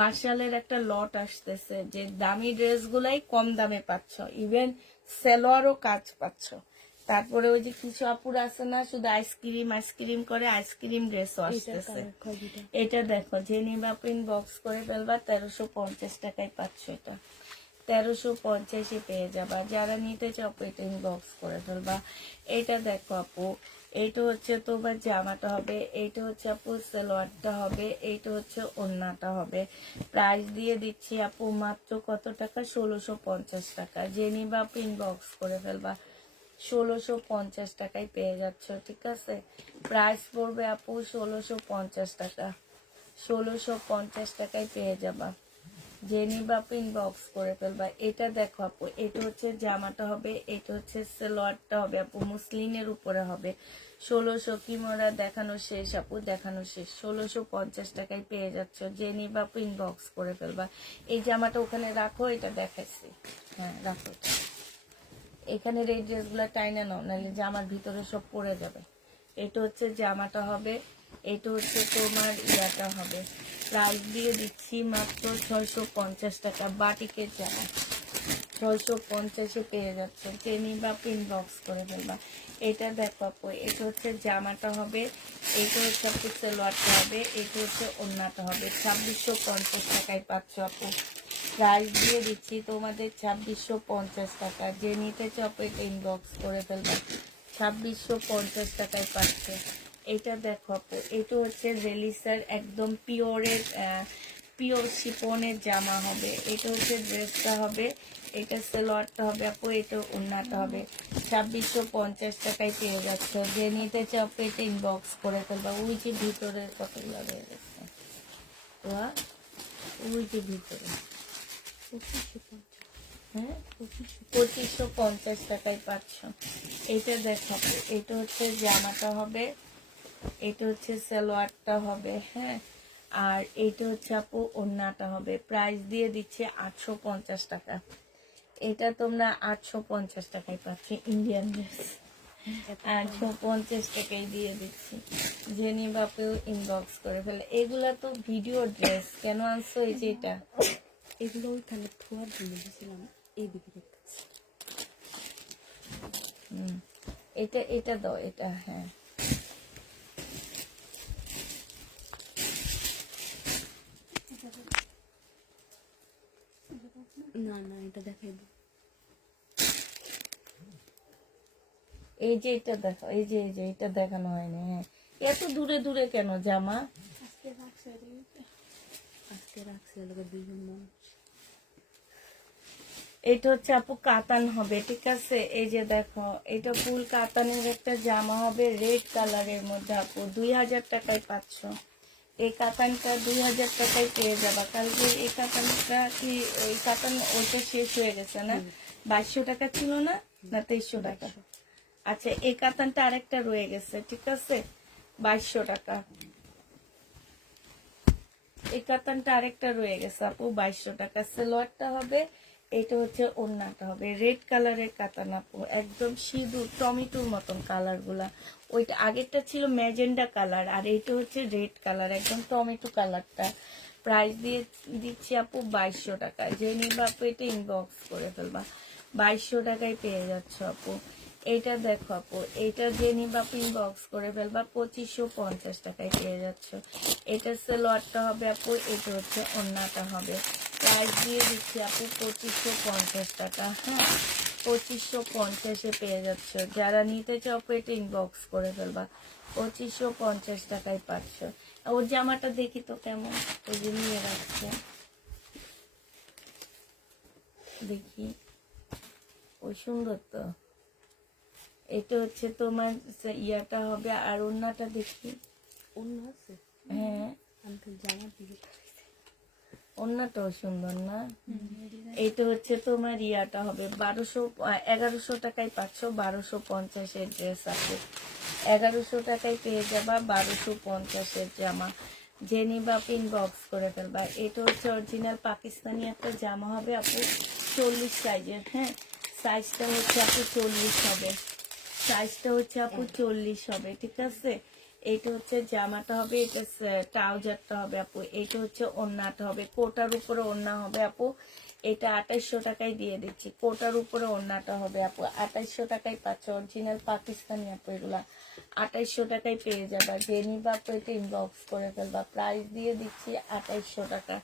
মার্শালের একটা লট আসতেছে, যে দামি ড্রেসগুলাই কম দামে পাচ্ছ, ইভেন সেলোয়ারও কাজ পাচ্ছ। তারপরে ওই যে কিছু আপুর আছে না, শুধু আইসক্রিম আইসক্রিম করে, আইসক্রিম ড্রেসও এটার আসতেছে। কালার খবিটা এটা দেখো, যে নিবা আপু ইনবক্স করে ফেলবা, 1350 টাকায় পাচ্ছ। এটা 1350 পেয়ে যাবা। যারা নিতে চাও এটা ইনবক্স করে ফেলবা। এটা দেখো আপু, এইটা হচ্ছে তোমার জামাটা হবে, এইটা হচ্ছে আপু সালোয়ারটা হবে, এইটা হচ্ছে ওড়নাটা হবে। প্রাইস দিয়ে দিচ্ছি আপু মাত্র কত টাকা, 1650 টাকা। যে নিবা আপু ইনবক্স করে ফেলবা, 1650 টাকায় পেয়ে যাচ্ছ। ঠিক আছে, প্রাইস পড়বে আপু 1650 টাকা। 1650 টাকায় পেয়ে যাবা। যে নিবা আপু ইনবক্স করে ফেলবা। এটা দেখো আপু, এটা হচ্ছে জামাটা হবে, এটা হচ্ছে সালোয়ারটা হবে আপু, মুসলিনের উপরে হবে। 1600 কি মোরা দেখানো শেষ আপু, দেখানো শেষ। 1650 টাকায় পেয়ে যাচ্ছ। যে নিবা আপু ইনবক্স করে ফেলবা। এই জামাটা ওখানে রাখো, এটা দেখাইছি। হ্যাঁ রাখো এটা। এখানে এই ড্রেসগুলো টাইনে নাও, নাহলে জামার ভিতরে সব পড়ে যাবে। এটা হচ্ছে জামাটা হবে, এটা হচ্ছে তোমার ইয়াটা হবে। প্রাইস দিয়ে দিচ্ছি মাত্র 650 টাকা। বাটিকের জামা 650-এ পেয়ে যাচ্ছে। টেনি বা পিন বক্স করে ফেলবা। এটা দেখো আপু, এটা হচ্ছে জামাটা হবে, এটা হচ্ছে আপু সালোয়ারটা হবে, এটা হচ্ছে ওড়নাটা হবে। 2650 টাকায় পাচ্ছ আপু। প্রাইস দিয়ে দিচ্ছি তোমাদের 2650 টাকা। যে নিতে চাও এটা ইনবক্স করে ফেলবা। 2650 টাকায় পাচ্ছে। এটা দেখো আপু, এটা হচ্ছে রেলিসার একদম পিওরের পিওর শিপনের জামা হবে। এটা হচ্ছে ড্রেসটা হবে, এটা সালোয়ারটা হবে আপু, এটা ওড়নাটা হবে। 2650 টাকায় পেয়ে যাচ্ছ। যে নিতে চাও এটা ইনবক্স করে ফেলবা। ওই যে ভিতরে কতগুলো রয়ে গেছে, ওই যে ভিতরে। 2550 হ্যাঁ, 2550 2550 টাকায় পাচ্ছ। এটা দেখাবো, এটা হচ্ছে জামাটা হবে, এটা হচ্ছে সালোয়ারটা হবে। হ্যাঁ, আর এইটা হচ্ছে আপু ওড়নাটা হবে। প্রাইস দিয়ে দিচ্ছে 850 টাকা। এটা তোমরা 850 টাকায় পাচ্ছ। ইন্ডিয়ান ড্রেস 850 টাকায় দিয়ে দিচ্ছি। জেনি বাপেও ইনবক্স করে ফেলে। এগুলা তো ভিডিও ড্রেস, কেন আনছো? এই যে এটা, এগুলো ওইখানে থোয়ার জন্য দিয়েছিলাম, এইদিকে দেখতেছি। এটা এটা দাও, এটা হ্যাঁ। না না, এটা দেখাই দিই। এই যে এটা দেখো, এই যে এটা দেখানো হয়নি। হ্যাঁ, এত দূরে দূরে কেন জামা? আজকে রাখছে এলাকা দুইজন মানুষ। এটা হচ্ছে আপু কাতান হবে, ঠিক আছে। এই যে দেখো, এটা ফুল কাতানের একটা জামা হবে, রেড কালারের মধ্যে আপু। 2000 টাকায় পাচ্ছ। এই কাতানটা 2000 টাকায় পেয়ে যাবা। কালকে এই কাতানটা কি, এই কাতান ওইটা শেষ হয়ে গেছে না? 2200 টাকা ছিল না, না 2300 টাকা? আচ্ছা, এই কাতানটা আরেকটা রয়ে গেছে, ঠিক আছে, 2200 টাকা। এই কাতানটা আরেকটা রয়ে গেছে আপু, 2200 টাকা। সালোয়ারটা হবে, এটা হচ্ছে ওড়নাটা হবে। রেড কালারের কাতান আপু, একদম সিঁদুর টমেটোর মতন কালার গুলা। ওইটা আগেরটা ছিল ম্যাজেন্ডা কালার, আর এইটা হচ্ছে রেড কালার, একদম টমেটো কালারটা। প্রাইস দিয়ে দিচ্ছি আপু 2200 টাকা। যে নিবা আপু এটা ইনবক্স করে ফেলবা। 2200 টাকায় পেয়ে যাচ্ছ আপু। এইটা দেখো আপু, এইটা যে নিবা আপু ইনবক্স করে ফেলবা। 2550 টাকায় পেয়ে যাচ্ছ। এটা সালোয়ারটা হবে আপু, এটা হচ্ছে ওড়নাটা হবে। প্রাইস দিয়ে দিচ্ছি আপু 2550 টাকা। হ্যাঁ, 2550-এ পেয়ে যাচ্ছ। যারা নিতে চাও এটা ইনবক্স করে ফেলবা। 2550 টাকায় পাচ্ছ। ওর জামাটা দেখি তো কেমন, ওই যে নিয়ে রাখছে, দেখি। ওই সুন্দর তো। এটা হচ্ছে তোমার ইয়াটা হবে, আর ওড়নাটা দেখি। অন্য আছে হ্যাঁ আমি তো জামা দিকে ওড়নাটাও সুন্দর না? এইটা হচ্ছে তোমার ইয়াটা হবে 1100 টাকায় পাচ্ছ 1250-এর ড্রেস আছে। 1100 টাকায় পেয়ে যাবা 1250-এর জামা। যে নিবা ইনবক্স করে ফেলবা। এটা হচ্ছে অরিজিনাল পাকিস্তানি একটা জামা হবে আপু, 40 সাইজের। হ্যাঁ, সাইজটা হচ্ছে আপু 40 হবে। সাইজটা হচ্ছে আপু 40 হবে, ঠিক আছে। এইটা হচ্ছে জামাটা হবে, এটা ট্রাউজারটা হবে আপু, এইটা হচ্ছে ওড়নাটা হবে, কোটার উপরে ওড়না হবে আপু। এটা 2800 টাকায় দিয়ে দিচ্ছি। কোটার উপরে ওড়নাটা হবে আপু, 2800 টাকায় পাচ্ছ। অরিজিনাল পাকিস্তানি আপু, এগুলা 2800 টাকায় পেয়ে যাবা। যে নিবা আপু এটা ইনবক্স করে ফেলবা। প্রাইস দিয়ে দিচ্ছি 2800 টাকা।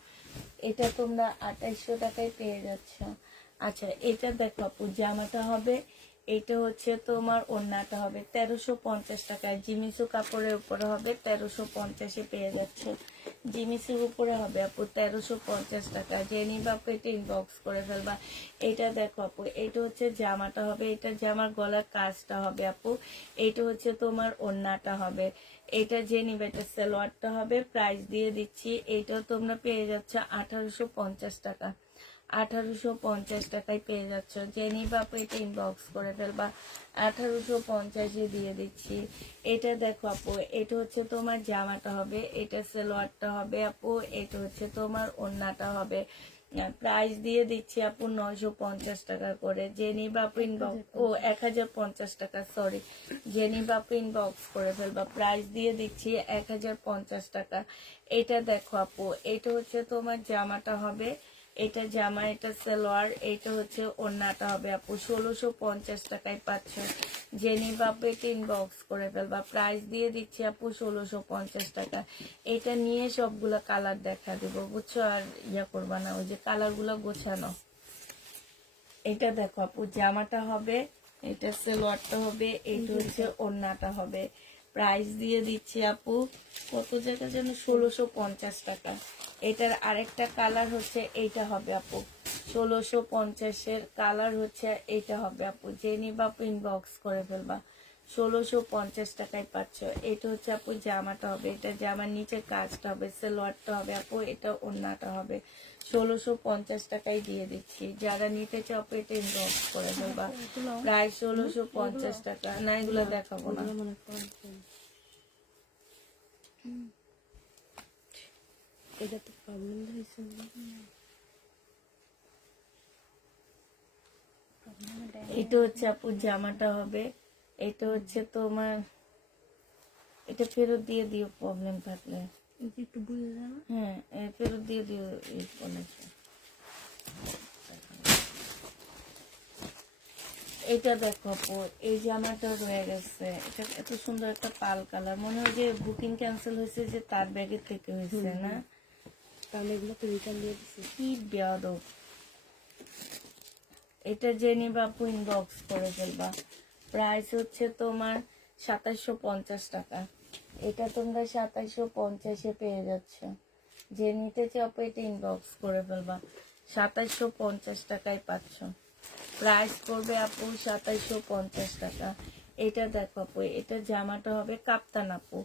এটা তোমরা 2800 টাকায় পেয়ে যাচ্ছ। আচ্ছা, এটা দেখো আপু, জামাটা হবে, এটা হচ্ছে তোমার ওড়নাটা হবে 1350 টাকায়। জিমিসু কাপড়ের উপরে হবে, 1350-এ পেয়ে যাচ্ছে। জিমিসুর উপরে হবে আপু 1350 টাকা। যে নিবা আপু এটা ইনবক্স করে ফেলবা। এটা দেখো আপু, এটা হচ্ছে জামাটা হবে, এটা জামার গলার কাজটা হবে আপু। এটা হচ্ছে তোমার ওড়নাটা হবে। এটা যে নিবে এটা সালোয়ারটা হবে। প্রাইস দিয়ে দিচ্ছি, এইটাও তোমরা পেয়ে যাচ্ছ 1850 টাকা। 1850 টাকায় পেয়ে যাচ্ছ। যে নিবা আপু এটা ইনবক্স করে ফেলবা। 1850-এ দিয়ে দিচ্ছি। এটা দেখো আপু, এটা হচ্ছে তোমার জামাটা হবে, এটা সালোয়ারটা হবে আপু, এটা হচ্ছে তোমার ওড়নাটা হবে। প্রাইস দিয়ে দিচ্ছি আপু 950 টাকা করে। যে নিবা আপু ইনবক্স 1050 টাকা, সরি। যে নিবা আপু ইনবক্স করে ফেলবা। প্রাইস দিয়ে দিচ্ছি 1050 টাকা। এটা দেখো আপু, এটা হচ্ছে তোমার জামাটা হবে, এটা জামা, এটা সালোয়ার, এটা হচ্ছে ওড়নাটা হবে আপু। 1650 টাকায় পাচ্ছ। যে নিবা আপু এটা ইনবক্স করে ফেলবা। প্রাইস দিয়ে দিচ্ছি আপু 1650 টাকা। এটা নিয়ে সবগুলা কালার দেখা দিব, বুঝছো? আর ইয়া করবা না, ওই যে কালার গুলো গোছানো। এটা দেখো আপু, জামাটা হবে, এটা সালোয়ারটা হবে, এটা হচ্ছে ওড়নাটা হবে। প্রাইস দিয়ে দিচ্ছি আপু কত জায়গা যেন 1650 টাকা। এটার আরেকটা কালার হচ্ছে এইটা হবে আপু, 1650-এর কালার হচ্ছে এইটা হবে আপু। যে নিবা আপু ইনবক্স করে ফেলবা। 1650 টাকায় পাচ্ছ। এটা হচ্ছে আপু জামাটা হবে, এটা জামার নিচের কাজটা হবে, সালোয়ারটা হবে আপু, এটা ওড়নাটা হবে। 1650 টাকায় দিয়ে দিচ্ছি। যারা নিতে চাও আপু এটা ইনবক্স করে ফেলবা। প্রায় 1650 টাকা। না, এগুলো দেখাবো না। মনে করেন এটা তো প্রবলেম হয়েছে। এটা হচ্ছে আপু জামাটা হবে, এটা হচ্ছে তোমার, এটা ফেরত দিয়ে দিও প্রবলেম থাকলে। একটু বুঝে যাও। হ্যাঁ, ফেরত দিয়ে দিও এই বলেছে। এটা দেখো আপু, এই জামাটা রয়ে গেছে। এটা এত সুন্দর একটা পাল কালার, মনে হয় যে বুকিং ক্যান্সেল হয়েছে, যে তার ব্যাগের থেকে হয়েছে না? তাহলে এগুলো তো রিটার্ন দিয়ে দিচ্ছি। কি বেয়াদব। এটা যে নিবা আপু ইনবক্স করে ফেলবা। প্রাইস হচ্ছে তোমার 2750 টাকা। এটা তোমরা 2750-এ পেয়ে যাচ্ছ। যে নিতে চাও আপু এটা ইনবক্স করে ফেলবা। 2750 টাকায় পাচ্ছ। প্রাইস করবে আপু 2750 টাকা। এটা দেখো আপু, এটা জামাটা হবে কাপ্তান আপু,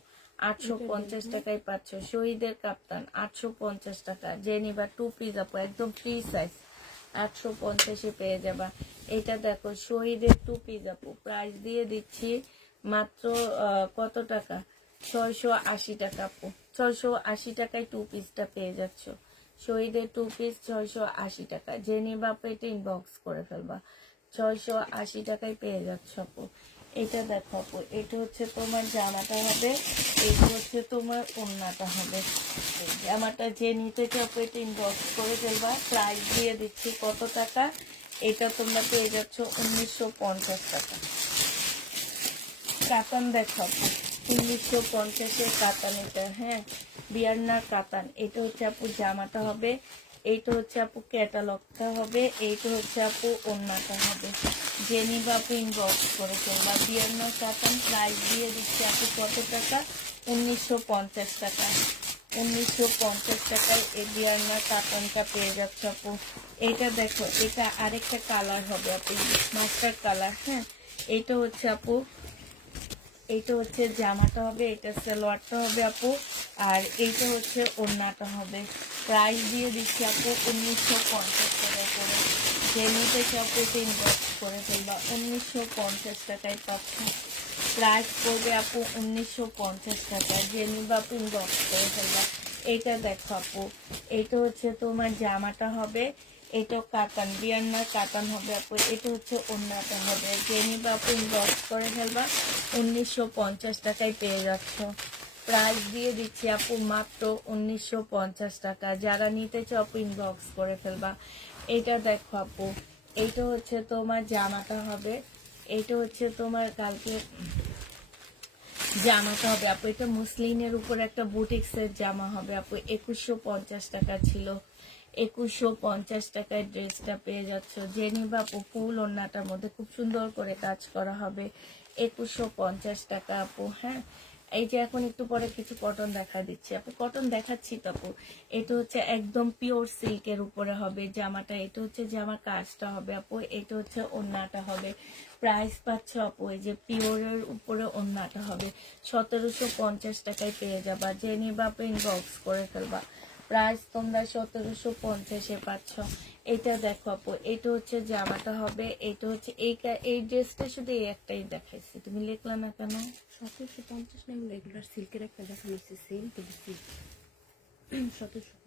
850 টাকায় পাচ্ছ। শহীদের কাপ্তান 850 টাকা। যে নিবা 2 পিস আপু, একদম ফ্রি সাইজ, 850-এ পেয়ে যাবা। এটা দেখো শহীদের 2 পিস আপু, প্রাইস দিয়ে দিচ্ছি মাত্র কত টাকা, 680 টাকা আপু। 680 টাকায় 2 পিসটা পেয়ে যাচ্ছ। শহীদের 2 পিস 680 টাকা। যে নিবা আপু এটা ইনবক্স করে ফেলবা। 680 টাকায় পেয়ে যাচ্ছ আপু। এটা দেখো আপু, এটা হচ্ছে তোমার জামাটা হবে, এটা হচ্ছে তোমার ওড়নাটা হবে। জামাটা যে নিতে চাও আপু এটা ইনবক্স করে ফেলবা। প্রাইস দিয়ে দিচ্ছি কত টাকা, এটা তোমরা পেয়ে যাচ্ছ 1950 টাকা। কাতান দেখো আপু, 1950-এর কাতান এটা। হ্যাঁ, বিয়ারনার কাতান। এটা হচ্ছে আপু জামাটা হবে, এইটা হচ্ছে আপু ক্যাটালগটা হবে, এইটা হচ্ছে আপু ওড়নাটা হবে। যে নিবা আপু ইনবক্স করে ফেলবা। বিয়ারনার কাতান। প্রাইস দিয়ে দিচ্ছি আপু কত টাকা, 1950 টাকা। 1950 টাকায় এই বিয়ারনার কাতানটা পেয়ে যাচ্ছে আপু। এইটা দেখো, এটা আরেকটা কালার হবে আপু, মাস্টার কালার। হ্যাঁ, এইটা হচ্ছে আপু, এইটা হচ্ছে জামাটা হবে, এটা সালোয়ারটা হবে আপু, আর এইটা হচ্ছে ওড়নাটা হবে। প্রাইস দিয়ে দিচ্ছি আপু 1950 টাকা করে। যে নিতে চাও আপু ইনবক্স করে ফেলবা, 1950 টাকায় পাচ্ছ। প্রাইস পড়বে আপু 1950 টাকা। যে নিবা আপু ইনবক্স করে ফেলবা। এইটা দেখো আপু, এইটা হচ্ছে তোমার জামাটা হবে, এটা কাতান বিয়ান্নার কাতান হবে আপু। এটা হচ্ছে ওড়নাটা হবে। যে নিবা আপু ইনবক্স করে ফেলবা, 1950 টাকায় পেয়ে যাচ্ছ। প্রাইস দিয়ে দিচ্ছি আপু মাত্র 1950 টাকা। যারা নিতে চাও আপু ইনবক্স করে ফেলবা। এটা দেখো আপু, এইটা হচ্ছে তোমার জামাটা হবে, এইটা হচ্ছে তোমার কালকে জামাটা হবে আপু। এটা মুসলিনের উপর একটা বুটিক্সের জামা হবে আপু। 2150 টাকা ছিল, 2150 টাকায় ড্রেসটা পেয়ে যাচ্ছ। যে নিবা আপু ফুল ওড়নাটার মধ্যে খুব সুন্দর করে কাজ করা হবে, 2150 টাকা আপু। হ্যাঁ, এই যে এখন একটু পরে কিছু কটন দেখা দিচ্ছি আপু, কটন দেখাচ্ছি তো আপু। এটা হচ্ছে একদম পিওর সিল্কের উপরে হবে জামাটা। এটা হচ্ছে জামার কাজটা হবে আপু, এটা হচ্ছে ওড়নাটা হবে। প্রাইস পাচ্ছ আপু, এই যে পিওরের উপরে ওড়নাটা হবে 1750 টাকায় পেয়ে যাবা। যে নিবা আপু ইনবক্স করে ফেলবা। প্রাইস তোমরা 1750-এ পাচ্ছ। এটা দেখো আপু, এটা হচ্ছে জামাটা হবে, এটা হচ্ছে এই ড্রেসটা শুধু এই একটাই দেখাইছি, তুমি লিখলা না কেন? 1750 না, রেগুলার সিল্কের একটা দেখানো হচ্ছে সেম তো বেশি। 1750।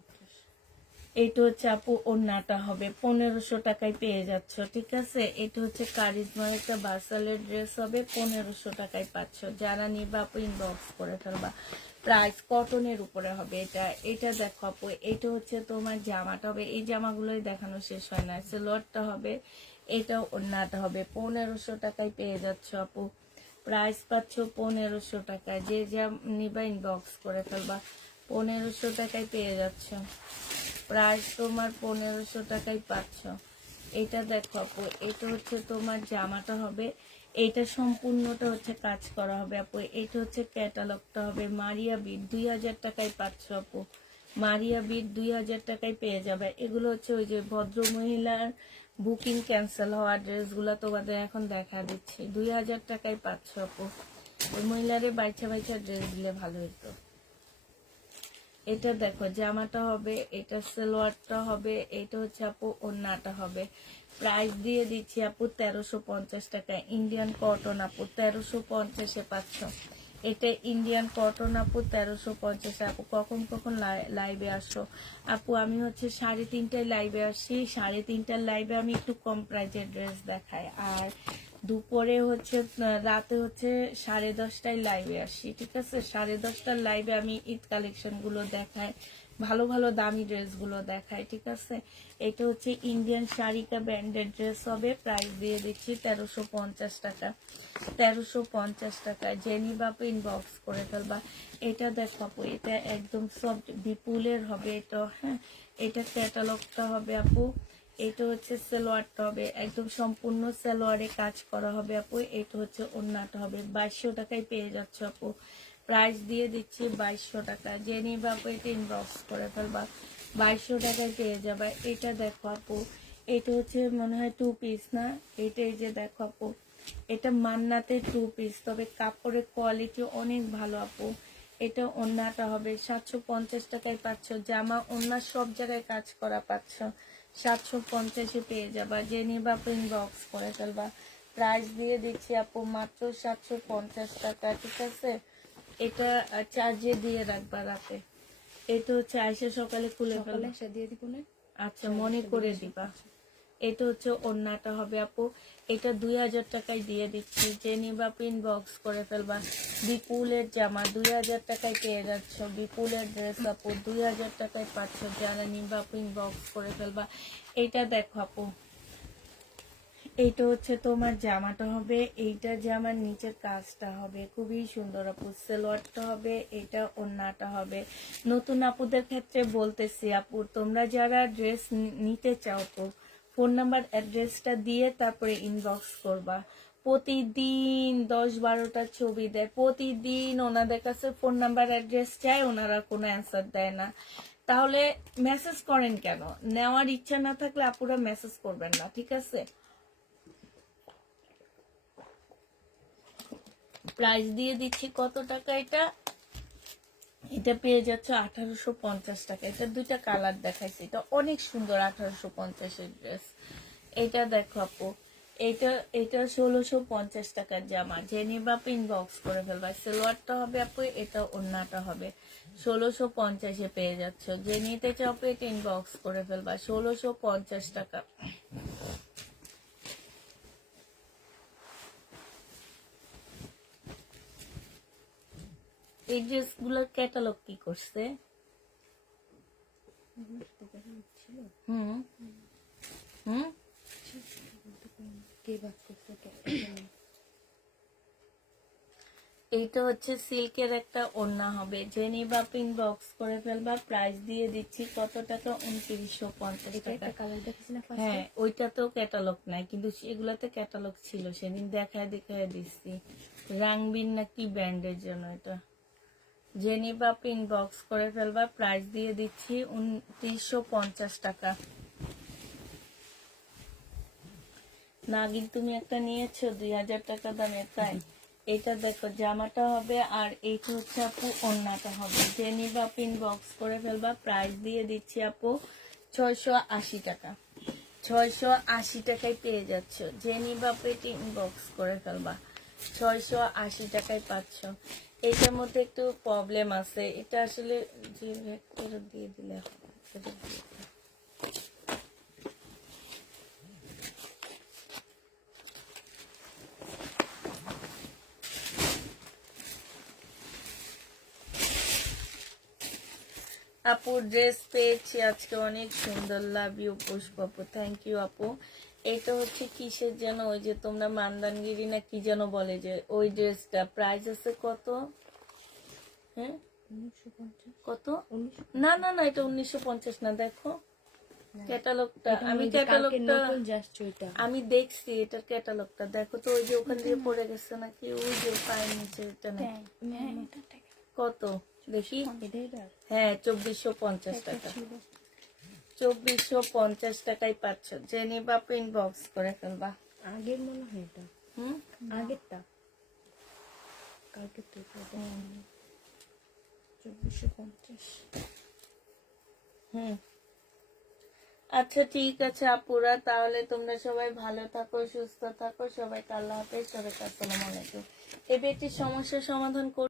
এটা হচ্ছে আপু ওড়নাটা হবে, 1500 টাকায় পেয়ে যাচ্ছ। ঠিক আছে, এটা হচ্ছে কারিজমার একটা বার্সালের ড্রেস হবে, 1500 টাকায় পাচ্ছ। যারা নিবা আপু ইনবক্স করে ফেলবা। প্রাইস কটনের উপরে হবে এটা। এটা দেখো আপু, এটা হচ্ছে তোমার জামাটা হবে, এই জামাগুলোই দেখানো শেষ হয় না। সেলোয়ারটা হবে, এটা ওড়নাটা হবে, 1500 টাকায় পেয়ে যাচ্ছ আপু। প্রাইস পাচ্ছ 1500 টাকায়। যে যা নিবা ইনবক্স করে ফেলবা, 1500 টাকায় পেয়ে যাচ্ছ। প্রাইস তোমার 1500 টাকায় পাচ্ছ। এটা দেখো আপু, এটা হচ্ছে তোমার জামাটা হবে, এটা সম্পূর্ণটা হচ্ছে কাজ করা হবে আপু। এটা হচ্ছে ক্যাটালগটা হবে, মারিয়া বিট 2000 টাকায় পাচ্ছ আপু। মারিয়া বিট 2000 টাকায় পেয়ে যাবে। এগুলো হচ্ছে ওই যে ভদ্র মহিলার বুকিং ক্যান্সেল হওয়া ড্রেসগুলো তোমাদের এখন দেখা দিচ্ছি, 2000 টাকায় পাচ্ছ আপু। ওই মহিলারে বাইচা বাইচা ড্রেস দিলে ভালো হতো। এটা দেখো জামাটা হবে, এটা সালোয়ারটা হবে, এটা হচ্ছে আপু ওড়নাটা হবে। প্রাইস দিয়ে দিচ্ছি আপু 1350 টাকা। ইন্ডিয়ান কটন আপু 1350-এ পাচ্ছ। এটা ইন্ডিয়ান কটন আপু 1350। আপু কখন কখন লাইভে আসো? আপু আমি হচ্ছে 3:30টায় লাইভে আসি। 3:30টার লাইভে আমি একটু কম প্রাইজের ড্রেস দেখাই, আর দুপুরে হচ্ছে রাতে হচ্ছে 10:30টায় লাইভে আসি। ঠিক আছে, 10:30টার লাইভে আমি ঈদ কালেকশন গুলো দেখাই, ভালো ভালো দামি ড্রেস গুলো দেখাই। ঠিক আছে, এটা হচ্ছে ইন্ডিয়ান শারিকা ব্র্যান্ডের ড্রেস হবে। প্রাইস দিয়ে দিচ্ছি 1350 টাকা, 1350 টাকা। জেনি বাপু ইনবক্স করে ফেলবা। এটা দেখো আপু, এটা একদম সফট বিপুলের হবে এটা। হ্যাঁ, এটা ক্যাটালগটা হবে আপু। এটা হচ্ছে সালোয়ারটা হবে, একদম সম্পূর্ণ সালোয়ারে কাজ করা হবে আপু। এটা হচ্ছে ওড়নাটা হবে, 2200 টাকায় পেয়ে যাচ্ছে আপু। প্রাইস দিয়ে দিচ্ছি 2200 টাকা। যে নিবা আপু এটা ইনবক্স করে ফেলবা, 2200 টাকায় পেয়ে যাবে। এটা দেখো আপু, এটা হচ্ছে মনে হয় 2 পিস না, এটাই যে দেখো আপু, এটা মান্নাতে 2 পিস, তবে কাপড়ের কোয়ালিটি অনেক ভালো আপু। এটা ওড়নাটা হবে, 750 টাকায় পাচ্ছ। জামা ওড়না সব জায়গায় কাজ করা পাচ্ছ, 750-এ পেয়ে যাবা। যে নিবা আপু ইনবক্স করে ফেলবা। প্রাইস দিয়ে দিচ্ছি আপু মাত্র 750 টাকা। ঠিক আছে, এটা চার্জে দিয়ে রাখবা রাতে। এটা হচ্ছে আইসা সকালে খুলে সকালে ফেলবা। এসে দিয়ে দিব না। আচ্ছা, মনে করে দিবা। এটা হচ্ছে ওড়নাটা হবে আপু, এটা 2000 টাকায় দিয়ে দিচ্ছি। যে নিবা ইনবক্স করে ফেলবা। বিপুলের জামা 2000 টাকায় পেয়ে যাচ্ছ, বিপুলের ড্রেস আপু 2000 টাকায় পাচ্ছ। যারা নিবা ইনবক্স করে ফেলবা। এটা দেখো আপু, এইটা হচ্ছে তোমার জামাটা হবে, এইটা জামার নিচের কাজটা হবে খুবই সুন্দর আপু। সালোয়ারটা হবে, এটা ওড়নাটা হবে। নতুন আপুদের ক্ষেত্রে বলতেছি আপু, তোমরা যারা ড্রেস নিতে চাও তো ফোন নাম্বার অ্যাড্রেসটা দিয়ে তারপরে ইনবক্স করবা। প্রতিদিন 10-12টা ছবি দেয়, প্রতিদিন ওনাদের কাছে ফোন নাম্বার অ্যাড্রেস চায়, ওনারা কোনো অ্যান্সার দেয় না। তাহলে মেসেজ করেন কেন? নেওয়ার ইচ্ছা না থাকলে আপুরা মেসেজ করবেন না। ঠিক আছে, প্রাইস দিয়ে দিচ্ছি কত টাকা এটা, এটা পেয়ে যাচ্ছে 1850 টাকা। এটা দুইটা কালার দেখাইছে, এটা অনেক সুন্দর 1850-এর ড্রেস। এটা দেখো আপু, এটা এটা 1650 টাকার জামা, যে নিবা ইনবক্স করে ফেলবা। সালোয়ারটা হবে আপু, এটা ওড়নাটা হবে। 1650-এ পেয়ে যাচ্ছ, যে নিতে চাও আপু এটা ইনবক্স করে ফেলবা। 1650 টাকা। এই ড্রেসগুলোর ক্যাটালগ কি করছে? ছিল হুম হুম কে বাদ করছে এইটা হচ্ছে সিল্কের একটা ওড়না হবে, যে নিবা ইনবক্স করে ফেলবা। প্রাইস দিয়ে দিচ্ছি কত টাকা? 2950 এটা টাকা। একটা কালার দেখেছি না হ্যাঁ, ওইটাতেও ক্যাটালগ নাই, কিন্তু এগুলাতে ক্যাটালগ ছিল, সেদিন দেখায় দিচ্ছি। রাংবিন না কি ব্র্যান্ডের জন্য এটা। যে নিবা ইনবক্স করে ফেলবা। প্রাইস দিয়ে দিচ্ছি 2950 টাকা। নাগিন তুমি একটা নিয়েছো 2000 টাকা দামের, তাই? এটা দেখো জামাটা হবে, আর এইটা হচ্ছে আপু ওড়নাটা হবে। যে নিবা ইনবক্স করে ফেলবা। প্রাইস দিয়ে দিচ্ছি আপু 680 টাকা। 680 টাকায় পেয়ে যাচ্ছ, যে নিবা পেটি ইনবক্স করে ফেলবা। 680 টাকায় পাচ্ছ। এটার মধ্যে একটু প্রবলেম আছে, এটা আসলে যে রেট করে দিয়ে দিলে হবে, ফেরত দিয়ে দিলে। আপু ড্রেস পেয়েছি আজকে, অনেক সুন্দর। লাভ ইউ পুষ্প আপু, থ্যাংক ইউ আপু। এটা হচ্ছে কিসের যেন, ওই যে তোমরা মান্দানগিরি না কি যেন বলে, যে ওই ড্রেসটা প্রাইস আছে কত? হ্যাঁ 1950 কত? 1900 না না না, এটা 1950 না, দেখো ক্যাটালগটা। আমি কালকে ক্যাটালগটা নতুন জাস্ট ওইটা আমি দেখছি, এটার ক্যাটালগটা দেখো তো। ওই যে ওখান দিয়ে পড়ে গেছে নাকি, ওই যে পায়ের নিচে, এটা নেই। কত দেখি? এটা হ্যাঁ 2450 টাকা। 2450 টাকায় পাচ্ছ, যে নিবা ইনবক্স করে ফেলবা। আগের মনে হয় এটা হুম আগেরটা কালকে তো 2450 হুম আচ্ছা ঠিক আছে আপুরা, তাহলে তোমরা সবাই ভালো থাকো, সুস্থ থাকো। সবাইকে আল্লাহ হাফেজ, সবাইকে আসসালামু আলাইকুম। এই বেটির সমস্যার সমাধান